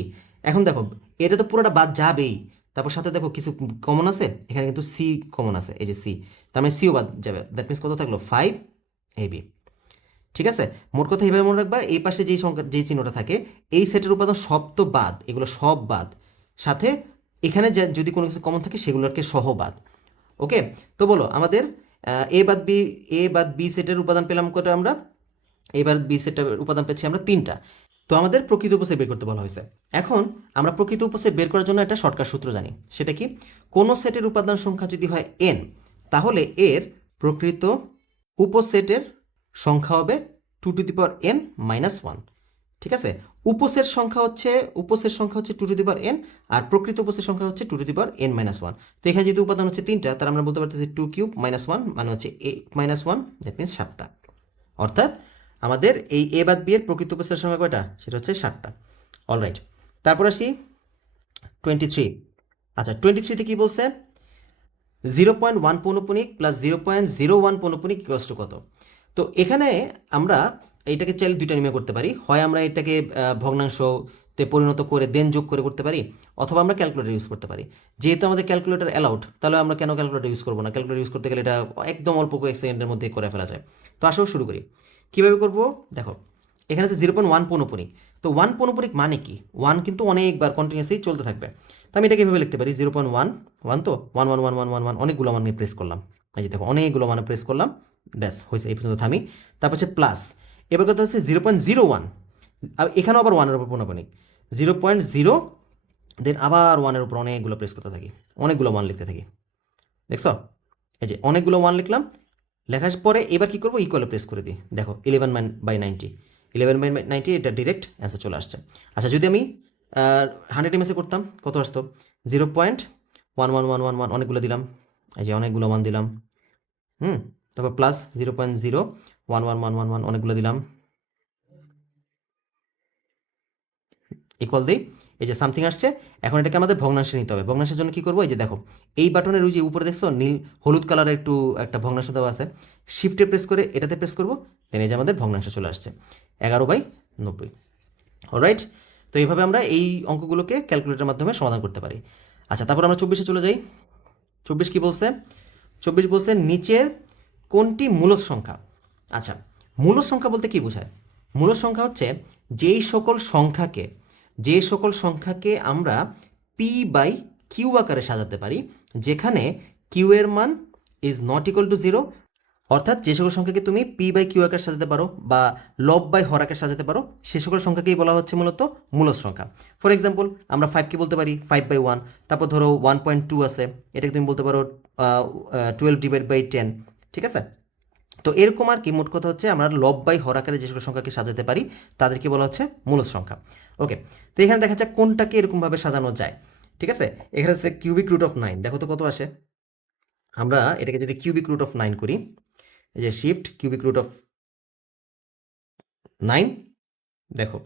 এখন দেখো এটা তো পুরোটা বাদ যাবেই, তারপর সাথে দেখো কিছু কমন আছে, এখানে কিন্তু সি কমন আছে, এই যে সি, তার মানে সিও বাদ যাবে, দ্যাট মিনস কত থাকলো 5 AB। ঠিক আছে, মোট কথা এইভাবে মনে রাখবা, এই পাশে যেই সংখ্যা যেই চিহ্নটা থাকে এই সেটের উপাদান সব তো বাদ, এগুলো সব বাদ, সাথে এখানে যদি কোনো কিছু কমন থাকে সেগুলোকে সহ বাদ। ওকে, তো বলো আমাদের এ বাদ বি সেটের উপাদান পেলাম কত আমরা, এবার বি সেটের উপাদান পেয়েছি আমরা 3টা। তো আমাদের প্রকৃত উপসেট বের করতে বলা হয়েছে। এখন আমরা প্রকৃত উপসেট বের করার জন্য একটা শর্টকাট সূত্র জানি, সেটা কি, কোনো সেটের উপাদান সংখ্যা যদি হয় n, তাহলে এর প্রকৃত উপসেটের সংখ্যা হবে 2n-1। ঠিক আছে, উপসেট সংখ্যা হচ্ছে 2n, আর প্রকৃত উপসেট সংখ্যা হচ্ছে 2n-1। তো এখানে যেহেতু উপাদান হচ্ছে 3টা, তার আমরা বলতে পারতেছি 2³ - 1 মানে হচ্ছে 8-1, দ্যাট মিনস 7টা। অর্থাৎ আমাদের এই এ বাদ বি এর প্রকৃত উপসেটের সংখ্যা কয়টা, সেটা হচ্ছে 7টা। অলরাইট, তারপর আসি 23। আচ্ছা, 23তে কি বলছে, 0.1 পৌনপুনিক প্লাস 0.01 পৌনপুনিক ইকুয়ালস টু কত। তো এখানে আমরা এইটাকে চাইলে দুইটা নিয়মে করতে পারি, হয় আমরা এটাকে ভগ্নাংশতে পরিণত করে দেন যোগ করে করতে পারি, অথবা আমরা ক্যালকুলেটর ইউজ করতে পারি। যেহেতু আমাদের ক্যালকুলেটর অ্যালাউড, তাহলে আমরা কেন ক্যালকুলেটর ইউজ করবো না? ক্যালকুলেটর ইউজ করতে গেলে এটা একদম অল্প কয়েক সেকেন্ডের মধ্যে করে ফেলা যায়। তো আসো শুরু করি। কীভাবে করবো দেখো, এখানে আছে 0.1 পৌনপুনিক। তো 1 পৌনপুনিক মানে কি, 1 কিন্তু অনেকবার কন্টিনিউসলি চলতে থাকবে। তো আমি এটাকে এভাবে লিখতে পারি 0.1 তো 1 অনেকগুলো মান নিয়ে প্রেস করলাম, এই যে দেখো অনেকগুলো মানে প্রেস করলাম, ব্যাস হয়েছে, এই পর্যন্ত থামি। তারপর হচ্ছে প্লাস, এবার কথা হচ্ছে 0.01, এখানেও আবার 1-এর উপর পৌনপুনিক 0.0, দেন আবার 1-এর উপর অনেকগুলো প্রেস করতে থাকি, অনেকগুলো 1 লিখতে থাকি। দেখছো, এই যে অনেকগুলো 1 লিখলাম, লেখার পরে এবার কি করবো, ইকুয়ালে প্রেস করে দিই, দেখো 11/90, এটা ডিরেক্ট অ্যান্সার চলে আসছে। আচ্ছা, যদি আমি 100 এমএসে করতাম কত আসতো, 0.1111, অনেকগুলো দিলাম, এই যে অনেকগুলো 1 দিলাম, তারপর প্লাস 0.011111, অনেকগুলো দিলাম, ইকুয়াল দিই, এই যে সামথিং আসছে। এখন এটাকে আমাদের ভগ্নাংশে নিতে হবে। ভগ্নাংশের জন্য কি করবো, এই যে দেখো এই বাটনের ওই যে উপরে দেখছো নীল হলুদ কালারের একটু একটা ভগ্নাংশ দেওয়া আছে, শিফটে প্রেস করে এটাতে প্রেস করবো, দেন এই যে আমাদের ভগ্নাংশ চলে আসছে 11/90। অলরাইট, তো এইভাবে আমরা এই অঙ্কগুলোকে ক্যালকুলেটরের মাধ্যমে সমাধান করতে পারি। আচ্ছা, তারপর আমরা 24-এ চলে যাই। 24 কি বলছে, 24 বলছে নিচের কোনটি মূলদ সংখ্যা। আচ্ছা, মূলদ সংখ্যা বলতে কি বোঝায়, মূলদ সংখ্যা হচ্ছে যে সকল সংখ্যাকে আমরা পি বাই কিউ আকারে সাজাতে পারি, যেখানে কিউ এর মান ইজ নট ইকুয়াল টু 0, অর্থাৎ যে সকল সংখ্যাকে তুমি পি বাই কিউ আকারে সাজাতে পারো বা লব বাই হর আকারে সাজাতে পারো, সে সকল সংখ্যাকেই বলা হচ্ছে মূলত মূলদ সংখ্যা। ফর এক্সাম্পল, আমরা 5কে বলতে পারি 5/1, তারপর ধরো 1.2 আছে, এটাকে তুমি বলতে পারো 12/10, ঠিক আছে। তো এরকম আর কি, মোট কথা হচ্ছে আমরা লব বাই হর আকারে যে সকল সংখ্যাকে সাজাতে পারি তাদেরকে বলা হচ্ছে মূলদ সংখ্যা। ওকে, তো এখানে দেখা যাক কোনটাকে এরকমভাবে সাজানো যায়। ঠিক আছে, এখানে হচ্ছে কিউবিক রুট অফ 9, দেখো তো কত আসে। আমরা এটাকে যদি কিউবিক রুট অফ 9 করি, এই যে শিফট কিউবিক রুট অফ 9, দেখো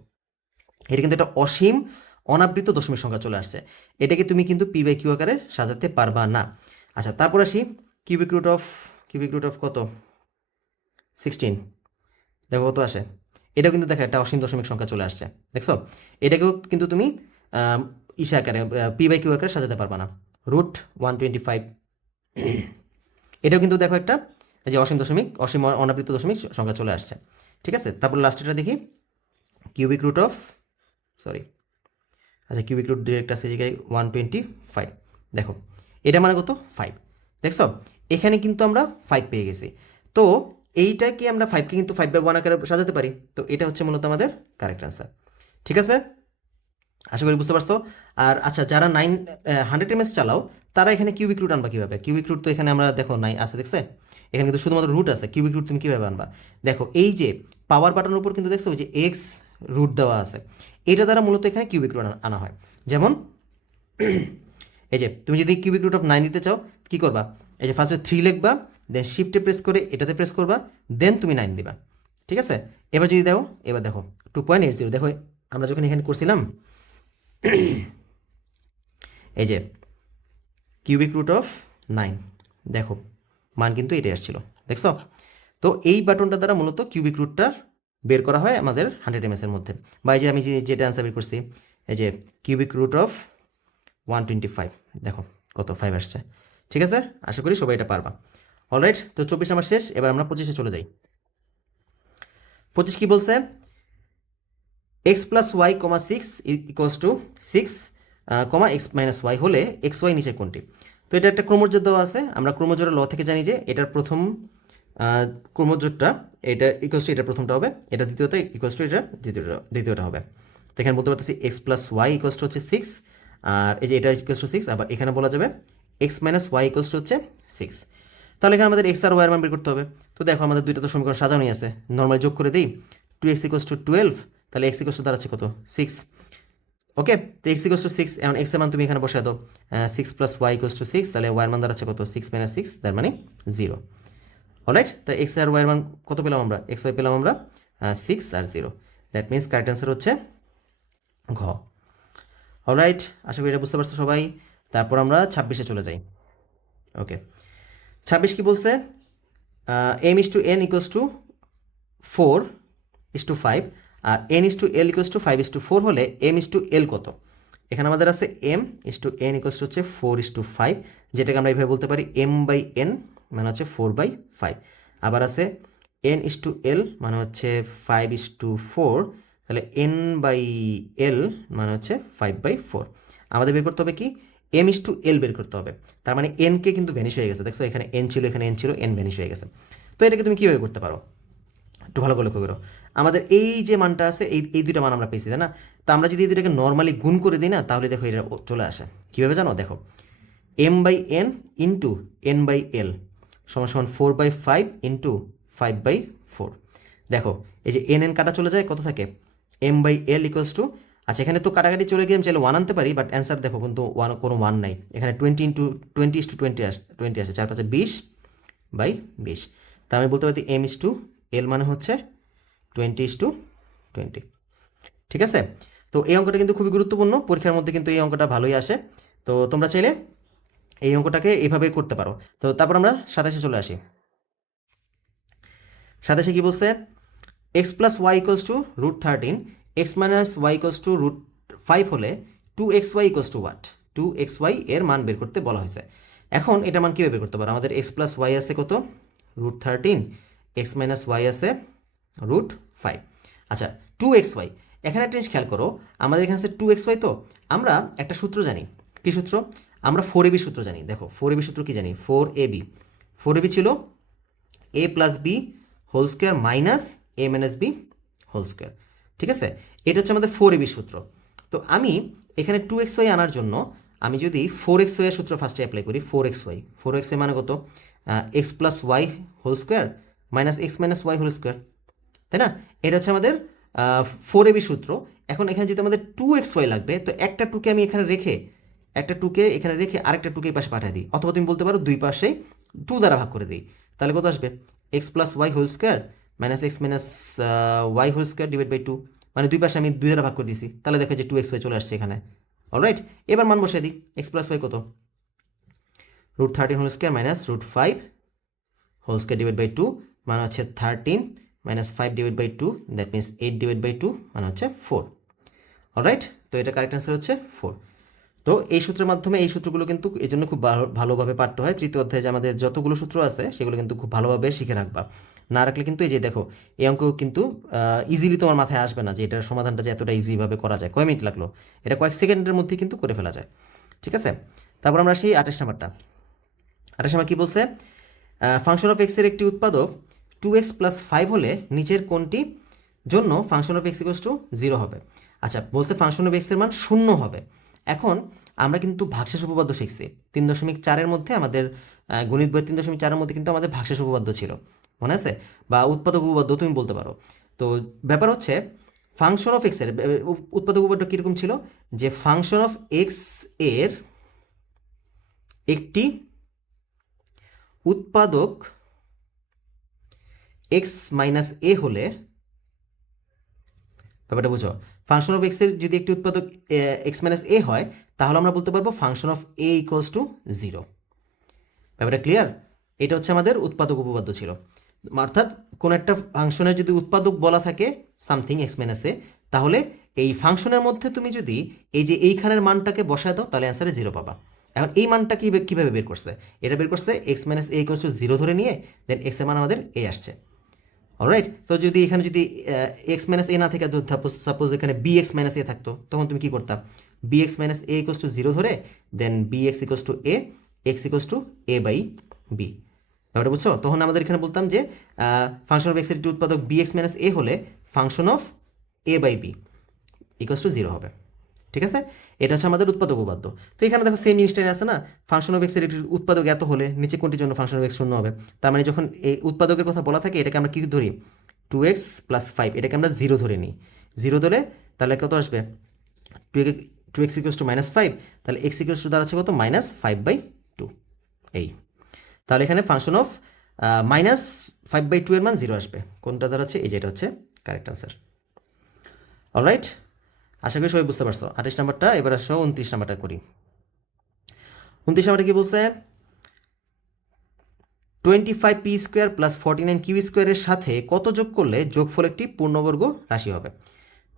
এটা কিন্তু একটা অসীম অনাবৃত দশমিক সংখ্যা চলে আসছে, এটাকে তুমি কিন্তু পি বাই কিউ আকারে সাজাতে পারবা না। আচ্ছা, তারপর আসি কিউবিক রুট অফ কত, 16, দেখো কত আসে। এটাও কিন্তু দেখো একটা অসীম দশমিক সংখ্যা চলে আসছে, দেখছো। এটাকেও কিন্তু তুমি ইসা আকারে পি বাই কিউ আকারে সাজাতে পারবা না, রুট 125, এটাও কিন্তু দেখো একটা যে অসীম অনাবৃত দশমিক সংখ্যা চলে আসছে। ঠিক আছে, তারপর লাস্টেরটা দেখি কিউবিক রুট ডিরেক্ট আছে জায়গায় 125, দেখো এটা মানে কত 5, দেখছো এখানে কিন্তু আমরা 5 পেয়ে গেছি। তো এইটাকে আমরা 5কে কিন্তু 5/1 আকারে সাজাতে পারি, তো এটা হচ্ছে মূলত আমাদের কারেক্ট অ্যান্সার। ঠিক আছে, আশা করি বুঝতে পারছো। আর আচ্ছা, যারা 100 এমএস চালাও তারা এখানে কিউবিক রুট আনবা কীভাবে, কিউবিক রুট তো এখানে আমরা দেখো নাই আছে, দেখছে এখানে কিন্তু শুধুমাত্র রুট আছে, কিউবিক রুট তুমি কীভাবে আনবা, দেখো এই যে পাওয়ার বাটনের উপর কিন্তু দেখছো ওই যে এক্স রুট দেওয়া আছে, এটা দ্বারা মূলত এখানে কিউবিক রুট আনা হয়। যেমন এই যে তুমি যদি কিউবিক রুট অফ 9 দিতে চাও কী করবা, এই যে ফার্স্টে 3 লিখবা, দেন শিফটে প্রেস করে এটাতে প্রেস করবা, দেন তুমি 9 দিবা। ঠিক আছে, এবার যদি দেখো, এবার দেখো 2.80, দেখো আমরা যখন এখানে করছিলাম এই যে কিউবিক রুট অফ 9, দেখো মান কিন্তু এটাই আসছিল, দেখছো। তো এই বাটনটা দ্বারা মূলত কিউবিক রুটটার বের করা হয় আমাদের 100 এমএস এর মধ্যে। বা এই যে আমি যেটা অ্যান্সার বের করছি, এই যে কিউবিক রুট অফ 125, দেখো কত 5 আসছে। ঠিক আছে, আশা করি সবাই এটা পারবা। অলরাইট, তো 24 আমার শেষ, এবার আমরা 25-এ চলে যাই। 25 কি বলছে, x plus y comma 6 equals to 6 comma x minus y হলে এক্স ওয়াই নিচে কোনটি। তো এটা একটা ক্রমজোর দেওয়া আছে, আমরা ক্রমজোরের ল থেকে জানি যে এটার প্রথম ক্রমজোটটা এটা ইকুয়ালস টু এটা প্রথমটা হবে, এটা দ্বিতীয়টা ইকুয়ালস টু এটা দ্বিতীয়টা হবে। তো এখানে বলতে পারতেছি x plus Y equals to হচ্ছে 6, আর এই যে এটা ইকুয়ালস টু 6, আবার এখানে বলা যাবে x minus y equals to হচ্ছে 6। তাহলে এখানে আমাদের এক্স আর ওয়াই এর মান বের করতে হবে। তো দেখো আমাদের দুইটা তো সমীকরণ সাজানোই আছে, নর্মালি যোগ করে দিই। 2x ইকুয়ালস টু 12, তাহলে এক্স ইকুয়ালস টু দাঁড়াচ্ছে কত 6। ওকে, তো এক্স ইকুয়ালস টু 6, এখন এক্স এর মান তুমি এখানে বসায় দাও, 6 প্লাস ওয়াই ইকুয়ালস টু 6, তাহলে ওয়াই এর মান দাঁড়াচ্ছে কত 6 মাইনাস 6, তার মানে 0। অলরাইট, তো এক্স আর ওয়াই এর মান কত পেলাম আমরা, এক্স ওয়াই পেলাম আমরা 6 আর 0। দ্যাট মিনস কারেক্ট অ্যান্সার হচ্ছে ঘ। অলরাইট, আশা করি এটা বুঝতে পারছো সবাই। তারপর আমরা 26-এ চলে যাই। ওকে, 26 কি বলছে, m is to n equals to 4:5, আর n is to l equals to 5:4 হলে এম ইস টু এল কত। এখানে আমাদের আছে m is to n equals to হচ্ছে 4:5, যেটাকে আমরা এইভাবে বলতে পারি এম বাই এন মানে হচ্ছে 4/5। আবার আছে এন ইস টু এল মানে হচ্ছে 5:4, তাহলে এন বাই এল মানে হচ্ছে 5/4। আমাদের বের করতে হবে কি, এম ইস টু এল বের করতে হবে। তার মানে এনকে কিন্তু ভ্যানিশ হয়ে গেছে, দেখছো এখানে এন ছিল, এখানে এন ছিল, এন ভ্যানিশ হয়ে গেছে। তো এটাকে তুমি কীভাবে করতে পারো, একটু ভালো করে লক্ষ্য করো। আমাদের এই যে মানটা আছে, এই দুইটা মান আমরা পেয়েছি, তাই না? তো আমরা যদি এই দুটাকে নর্মালি গুণ করে দিই না, তাহলে দেখো এটা চলে আসে কীভাবে জানো, দেখো m by n into n by l সমান সমান 4/5 ইন্টু 5/4। দেখো এই যে এন এন কাটা চলে যায়, কত থাকে m by l equals to, আচ্ছা এখানে তো কাটাকাটি চলে গিয়ে আমি চাইলে 1 আনতে পারি, বাট অ্যান্সার দেখো কিন্তু কোনো 1 নাই, এখানে 20 আসে, 4×5 20/20। তা আমি বলতে পারি এম ইস টু এল মানে হচ্ছে 20:20। ঠিক আছে, তো এই অঙ্কটা কিন্তু খুবই গুরুত্বপূর্ণ, পরীক্ষার মধ্যে কিন্তু এই অঙ্কটা ভালোই আসে। তো তোমরা চাইলে এই অঙ্কটাকে এইভাবে করতে পারো। তো তারপর আমরা 27-এ চলে আসি। 27-এ কি বলছে, x plus Y equals to √13, x minus y equals to √5 হলে 2xy equals to what, 2xy এর মান বের করতে বলা হয়েছে। এখন এটা মান কীভাবে বের করতে পারো, আমাদের এক্স প্লাস ওয়াই আছে কত √13, এক্স মাইনাস ওয়াই আছে √5। আচ্ছা 2xy, এখানে একটা জিনিস খেয়াল করো, আমাদের এখানে আছে 2xy, তো আমরা একটা সূত্র জানি, কি সূত্র, আমরা 4ab সূত্র জানি। দেখো 4ab সূত্র কি জানি, 4ab ছিল a plus b whole square minus a minus b whole square. ঠিক আছে, এটা হচ্ছে আমাদের 4ab সূত্র। তো আমি এখানে 2xy আনার জন্য আমি যদি 4xy এর সূত্র ফার্স্টে অ্যাপ্লাই করি, 4xy মানে কত, x plus y whole square minus x minus y whole square, তাই না? এটা হচ্ছে আমাদের 4ab সূত্র। এখন এখানে যদি আমাদের 2xy লাগবে, তো একটা টুকে আমি এখানে রেখে, আরেকটা টুকে এই পাশে পাঠিয়ে দিই, অথবা তুমি বলতে পারো দুই পাশেই 2 দ্বারা ভাগ করে দিই, তাহলে কত আসবে, x plus y whole square minus x minus y whole square divide by 2, মানে দুই পাশে আমি 2 দ্বারা ভাগ করে দিয়েছি, তাহলে দেখো যে 2xy চলে আসছে এখানে। অলরাইট, এবার মান বসাই দিই, এক্স প্লাস ওয়াই কত, √13 whole square minus √5 whole square divide by 2 মানে হচ্ছে 13 minus 5 divide by 2, that means 8 divide by 2 মানে হচ্ছে 4। অলরাইট, তো এটা কারেক্ট অ্যান্সার হচ্ছে 4। তো এই সূত্রের মাধ্যমে, এই সূত্রগুলো কিন্তু এই জন্য খুব ভালোভাবে পারতে হয়। তৃতীয় অধ্যায়ে যে আমাদের যতগুলো সূত্র আছে সেগুলো কিন্তু খুব ভালোভাবে শিখে রাখবা, না রাখলে কিন্তু এই যে দেখো এই অঙ্ক কিন্তু ইজিলি তোমার মাথায় আসবে না যে এটার সমাধানটা যে এতটা ইজিভাবে করা যায়, কয় মিনিট লাগলো, এটা কয়েক সেকেন্ডের মধ্যে কিন্তু করে ফেলা যায়। ঠিক আছে, তারপর আমরা সেই 28 নাম্বারটা। 28 নাম্বার কী বলছে, ফাংশন অফ এক্সের একটি উৎপাদক 2x প্লাস 5 হলে নিচের কোনটি জন্য function of x equals to 0 হবে। আচ্ছা বলছে ফাংশন অফ এক্সের মান 0 হবে। এখন আমরা কিন্তু ভাগশেষ উপপাদ্য শিখছি 3.4-এর মধ্যে, আমাদের গণিত বই 3.4-এর মধ্যে কিন্তু আমাদের ভাগশেষ উপপাদ্য ছিল, মনে আছে, বা উৎপাদক উপপাদ্য তুমি বলতে পারো। তো ব্যাপার হচ্ছে ফাংশন অফ এক্সের উৎপাদক উপপাদ্য কীরকম ছিল, যে ফাংশন অফ এক্স এর একটি উৎপাদক এক্স মাইনাস এ হলে, ব্যাপারটা বুঝো, ফাংশন অফ এক্সের যদি একটি উৎপাদক এক্স মাইনাস এ হয়, তাহলে আমরা বলতে পারবো function of A equals to 0। ব্যাপারটা ক্লিয়ার? এটা হচ্ছে আমাদের উৎপাদক উপপাদ্য ছিল, অর্থাৎ কোনো একটা ফাংশনের যদি উৎপাদক বলা থাকে সামথিং এক্স মাইনাস এ, তাহলে এই ফাংশনের মধ্যে তুমি যদি এই যে এইখানের মানটাকে বসায় দাও, তাহলে অ্যান্সারে 0 পাবা। এখন এই মানটা কীভাবে বের করছে, এটা বের করছে x minus a equals to 0 ধরে নিয়ে, দেন এক্সের মান আমাদের এ আসছে। অলরাইট, তো যদি এখানে যদি এক্স মাইনাস এ না থেকে সাপোজ এখানে বি এক্স মাইনাস এ থাকতো, তখন তুমি কী করতাম, b x minus a equals to 0 ধরে then b x equals to a, x equals to a by b. ব্যাপারটা বুঝছো? তখন আমাদের এখানে বলতাম যে ফাংশন অফ এক্সের একটি উৎপাদক বি এক্স মাইনাস এ হলে function of a by b equals to 0 হবে। ঠিক আছে, এটা হচ্ছে আমাদের উৎপাদক উপপাদ্য। তো এখানে দেখো সেম জিনিসটাই আছে না, ফাংশন অফ এক্সের একটি উৎপাদক এত হলে নিচে কোনটির জন্য ফাংশন অফ এক্স শূন্য হবে। তার মানে যখন এই উৎপাদকের কথা বলা থাকে এটাকে আমরা কি ধরি, 2x প্লাস 5, এটাকে আমরা 0 ধরে নিই। 0 ধরে তাহলে কত আসবে, 2x ইকুয়ালস টু -5, তাহলে x ইকুয়ালস টু দাঁড়াচ্ছে কত, -5/2। এই তাহলে এখানে ফাংশন অফ -5/2 এর মান 0 আসবে। কোনটা দাঁড়াচ্ছে, এই যে এটা হচ্ছে কারেক্ট আনসার। অলরাইট, আশা করি সবাই বুঝতে পারছো। 28 নাম্বারটা, এবার আসো 29 নাম্বারটা করি। 29 নাম্বারটা কি বলছে, 25p² প্লাস 49q² সাথে কত যোগ করলে যোগফল একটি পূর্ণবর্গ রাশি হবে।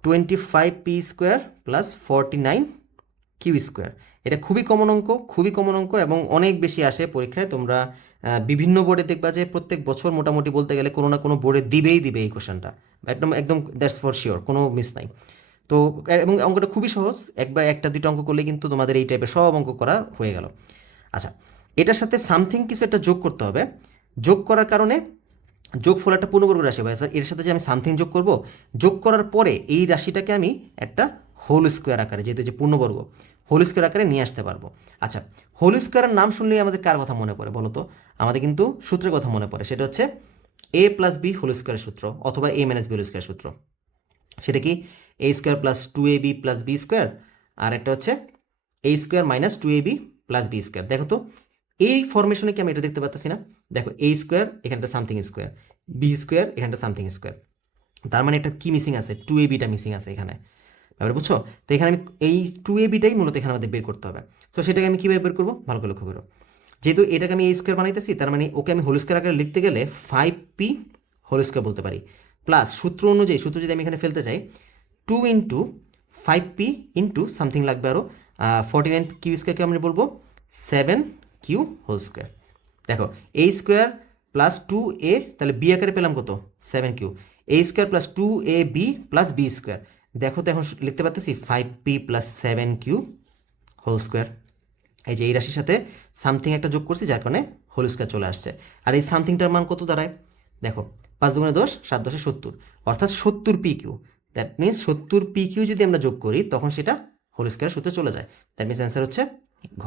25p² প্লাস 49q², এটা খুবই কমন অঙ্ক, খুবই কমন অঙ্ক এবং অনেক বেশি আসে পরীক্ষায়। তোমরা বিভিন্ন বোর্ডে দেখবা যে প্রত্যেক বছর মোটামুটি বলতে গেলে কোনো না কোনো বোর্ডে দিবেই দিবে এই কোশ্চেনটা, একদম একদম দ্যাটস ফর শিওর, কোনো মিস নাই। তো এবং অঙ্কটা খুবই সহজ, একবার একটা দুটো অঙ্ক করলে কিন্তু তোমাদের এই টাইপের সব অঙ্ক করা হয়ে গেল। আচ্ছা, এটার সাথে সামথিং কিছু একটা যোগ করতে হবে। যোগ করার কারণে যোগফল একটা পূর্ণবর্গ রাশি হবে। এর সাথে যে আমি সামথিং যোগ করব, যোগ করার পরে এই রাশিটাকে আমি একটা হোল স্কোয়ার আকারে, যেহেতু যে পূর্ণবর্গ, হোল স্কোয়ার আকারে নিয়ে আসতে পারবো। আচ্ছা, হোল স্কোয়ারের নাম শুনলেই আমাদের কার কথা মনে পড়ে বলো তো? আমাদের কিন্তু সূত্রের কথা মনে পড়ে, সেটা হচ্ছে a প্লাস বি হোল স্কোয়ারের সূত্র, অথবা a minus b whole square সূত্র। সেটা কি, a² plus 2ab plus b², আর একটা হচ্ছে a² minus 2ab plus b²। দেখো তো এই ফরমেশনে কি আমি এটা দেখতে পাচ্ছি না? দেখো a² এখানটা সামথিং স্কোয়ার, b² এখানটা সামথিং স্কোয়ার, তার মানে একটা কি মিসিং আছে, 2abটা মিসিং আছে এখানে। ব্যাপারে বুঝছো? তো এখানে আমি এই 2abটাই মূলত এখানে আমাদের বের করতে হবে। তো সেটাকে আমি কীভাবে বের করবো, ভালো করে লক্ষ্য করো। যেহেতু এটাকে আমি a² বানাইতেছি, তার মানে ওকে আমি হোল স্কোয়ার আকারে লিখতে গেলে 5p হোল স্কোয়ার বলতে পারি, প্লাস সূত্র অনুযায়ী, সূত্র যদি আমি এখানে ফেলতে চাই 2 ইন্টু 5p ইন্টু সামথিং লাগবে আরও 49q² আমি বলবো 7q হোল স্কোয়ার। দেখো a² প্লাস 2a, তাহলে b আকারে পেলাম কত, 7q, a² plus 2ab plus b²। দেখো তো এখন লিখতে পারতেছি 5p plus 7q whole square. এই যে এই রাশির সাথে সামথিং একটা যোগ করছি, যার কারণে হোল স্কোয়ার চলে আসছে। আর এই সামথিংটার মান কত দাঁড়ায়, দেখো 5 দুগুণে 10, 7 10 70, অর্থাৎ 70pq। দ্যাট মিনস 70pq যদি আমরা যোগ করি তখন সেটা হোল স্কোয়ার সূত্রে চলে যায়। দ্যাট মিনস অ্যান্সার হচ্ছে ঘ।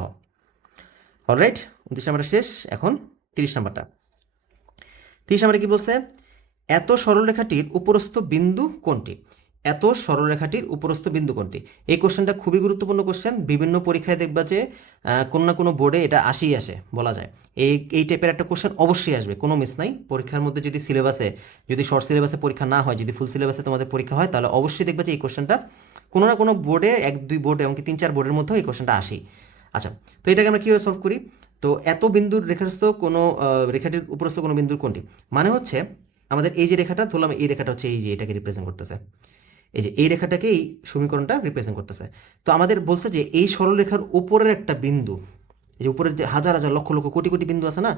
অলরাইট, 29 নাম্বারটা শেষ, এখন 30 নাম্বারটা। 30 নাম্বারে কি বলছে, এত সরলরেখাটির উপরস্থ বিন্দু কোনটি? এত সরলরেখাটির উপরস্থ বিন্দু কোনটি? এই কোশ্চেনটা খুবই গুরুত্বপূর্ণ কোশ্চেন। বিভিন্ন পরীক্ষায় দেখবা যে কোনো না কোনো বোর্ডে এটা আসেই আসে বলা যায়। এই টাইপের একটা কোশ্চেন অবশ্যই আসবে, কোনো মিস নাই। পরীক্ষার মধ্যে যদি সিলেবাসে, যদি শর্ট সিলেবাসে পরীক্ষা না হয়, যদি ফুল সিলেবাসে তোমাদের পরীক্ষা হয়, তাহলে অবশ্যই দেখবা যে এই কোশ্চেনটা কোনো না কোনো বোর্ডে, 1-2 বোর্ডে, এমনকি 3-4 বোর্ডের মধ্যেও এই কোশ্চেনটা আসেই। আচ্ছা, তো এটাকে আমরা কীভাবে সলভ করি? তো এত বিন্দুর রেখাস্থ কোনো রেখাটির উপরস্থ কোনো বিন্দুর কোনটি, মানে হচ্ছে আমাদের এই যে রেখাটা ধরলাম, এই রেখাটা হচ্ছে এই যে এটাকে রিপ্রেজেন্ট করতেছে, এই যে এই রেখাটাকে এই সমীকরণটা রিপ্রেজেন্ট করতেছে। তো আমাদের বলছে যে এই সরলরেখার উপরের একটা বিন্দু, এই যে উপরের যে হাজার হাজার লক্ষ লক্ষ কোটি কোটি বিন্দু আছে না,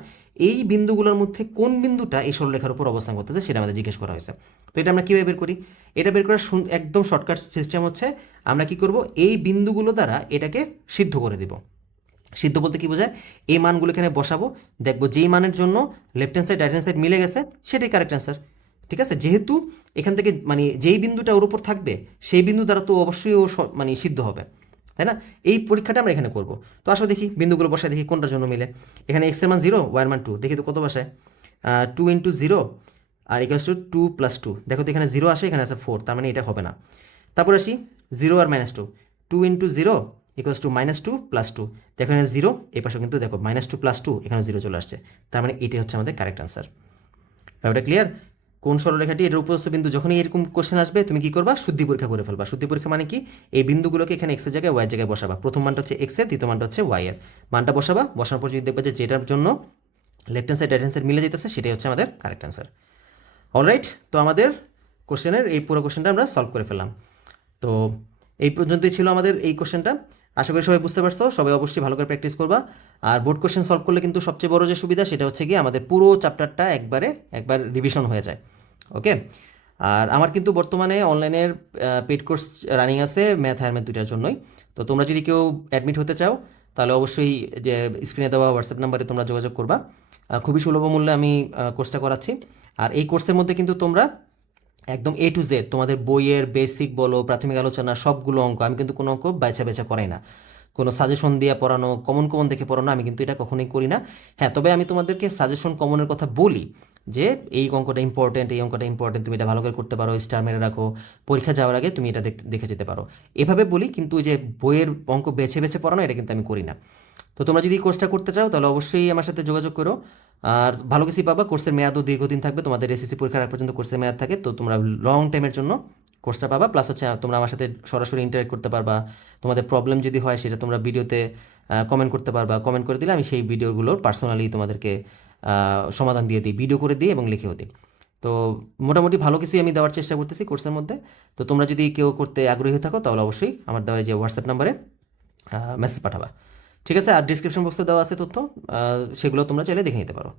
এই বিন্দুগুলোর মধ্যে কোন বিন্দুটা এই সরলরেখার উপর অবস্থান করতেছে সেটা আমাদের জিজ্ঞেস করা হয়েছে। তো এটা আমরা কীভাবে বের করি? এটা বের করার একদম শর্টকাট সিস্টেম হচ্ছে, আমরা কি করব, এই বিন্দুগুলো দ্বারা এটাকে সিদ্ধ করে দেব। সিদ্ধ বলতে কি বোঝায়, এই মানগুলো এখানে বসাবো, দেখবো যেই মানের জন্য left hand side right hand side মিলে গেছে সেটাই কারেক্ট অ্যান্সার। ঠিক আছে, যেহেতু এখান থেকে মানে যেই বিন্দুটা ওর উপর থাকবে সেই বিন্দু দ্বারা তো অবশ্যই ও মানে সিদ্ধ হবে, তাই না? এই পরীক্ষাটা আমরা এখানে করব। তো আসলে দেখি বিন্দুগুলো বসায়, দেখি কোনটার জন্য মিলে। এখানে এক্স এর মান 0, ওয়াই এর মান 2, দেখি তো কত বসায়, 2 ইন্টু 0 আর ইকুয়ালস টু 2 প্লাস 2। দেখো তো এখানে 0 আসে, এখানে আছে 4, তার মানে এটা হবে না। তারপর আসি 0 আর -2, 2 ইন্টু 0 ইকুয়ালস টু -2 প্লাস 2। দেখো এখানে 0, এই পাশে কিন্তু দেখো -2 প্লাস 2, এখানে 0 চলে আসছে, তার মানে এটাই হচ্ছে আমাদের কারেক্ট আনসার। ব্যাপারটা ক্লিয়ার? কোন সরলরেখাটি এর উপরস্থ বিন্দু, যখনই এরকম কোশ্চেন আসবে তুমি কি করবা, শুদ্ধি পরীক্ষা করে ফেলবা। শুদ্ধি পরীক্ষা মানে কি, এই বিন্দুগুলোকে এখানে এক্স এর জায়গায় ওয়াই এর জায়গায় বসাবা। প্রথম মানটা হচ্ছে এক্স এর, দ্বিতীয় মানটা হচ্ছে ওয়াই এর, মানটা বসাবা। বসানোর পর যদি দেখবা যে যেটার জন্য left hand side right hand side মিলে যেতেছে সেটাই হচ্ছে আমাদের কারেক্ট আনসার। অলরাইট, তো আমাদের কোশ্চেনের এই পুরো কোশ্চেনটা আমরা সলভ করে ফেললাম। তো এই পর্যন্তই ছিল আমাদের এই কোশ্চেনটা। আশা করি সবাই বুঝতে পারছো। সবাই অবশ্যই ভালো করে প্র্যাকটিস করবা। আর বোর্ড কোশ্চেন সলভ করলে কিন্তু সবচেয়ে বড় যে সুবিধা সেটা হচ্ছে কি, আমাদের পুরো চ্যাপ্টারটা একবার রিভিশন হয়ে যায়। ওকে, আর আমার কিন্তু বর্তমানে অনলাইনের পেইড কোর্স রানিং আছে ম্যাথ আর ম্যাথ দুইটার জন্যই। তো তোমরা যদি কেউ অ্যাডমিট হতে চাও তাহলে অবশ্যই যে স্ক্রিনে দেওয়া হোয়াটসঅ্যাপ নাম্বারে তোমরা যোগাযোগ করবা। খুবই সুলভ মূল্যে আমি কোর্সটা করাচ্ছি। আর এই কোর্সের মধ্যে কিন্তু তোমরা একদম A to Z তোমাদের বইয়ের বেসিক বলো, প্রাথমিক আলোচনা, সবগুলো অঙ্ক, আমি কিন্তু কোনো অঙ্ক বেচা বেচা করাই না, কোনো সাজেশন দিয়ে পড়ানো, কমন কমন দেখে পড়ানো, আমি কিন্তু এটা কখনোই করি না। হ্যাঁ, তবে আমি তোমাদেরকে সাজেশন কমনের কথা বলি যে এই অঙ্কটা ইম্পর্টেন্ট, এই অঙ্কটা ইম্পর্টেন্ট, তুমি এটা ভালো করে করতে পারো, স্টার মেরে রাখো, পরীক্ষা যাওয়ার আগে তুমি এটা দেখে যেতে পারো, এভাবে বলি। কিন্তু ওই যে বইয়ের অঙ্ক বেছে বেছে পড়ানো, এটা কিন্তু আমি করি না। তো তোমরা যদি এই কোর্সটা করতে চাও তাহলে অবশ্যই আমার সাথে যোগাযোগ করো। আর ভালো কিছুই পাবা, কোর্সের মেয়াদও দীর্ঘদিন থাকবে, তোমাদের এসএসসি পরীক্ষার আগ পর্যন্ত কোর্সের মেয়াদ থাকে, তো তোমরা লং টাইমের জন্য কোর্সটা পাবা। প্লাস হচ্ছে তোমরা আমার সাথে সরাসরি ইন্টারেক্ট করতে পারবা, তোমাদের প্রবলেম যদি হয় সেটা তোমরা ভিডিওতে কমেন্ট করতে পারবা, কমেন্ট করে দিলে আমি সেই ভিডিওগুলোর পার্সোনালি তোমাদেরকে সমাধান দিয়ে দিই, ভিডিও করে দিই এবং লিখেও দিই। তো মোটামুটি ভালো কিছুই আমি দেওয়ার চেষ্টা করতেছি কোর্সের মধ্যে। তো তোমরা যদি কেউ করতে আগ্রহী থাকো তাহলে অবশ্যই আমার দেওয়া যে হোয়াটসঅ্যাপ নাম্বারে মেসেজ পাঠাবা। ঠিক আছে, আর ডিসক্রিপশন বক্সে দেওয়া আছে তথ্য, সেগুলো তোমরা চাইলে দেখে নিতে পারো।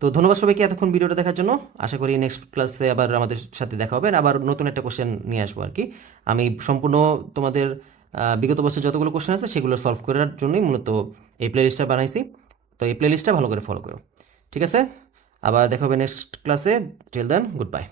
তো ধন্যবাদ সবাইকে এতক্ষণ ভিডিওটা দেখার জন্য। আশা করি নেক্সট ক্লাসে আবার আমাদের সাথে দেখা হবে, আবার নতুন একটা কোশ্চেন নিয়ে আসবো আর কি। আমি সম্পূর্ণ তোমাদের বিগত বছর যতগুলো কোশ্চেন আছে সেগুলো সলভ করার জন্যই মূলত এই প্লেলিস্টটা বানাইছি। তো এই প্লেলিস্টটা ভালো করে ফলো করো। ঠিক আছে, আবার দেখা হবে নেক্সট ক্লাসে। Till then, good by.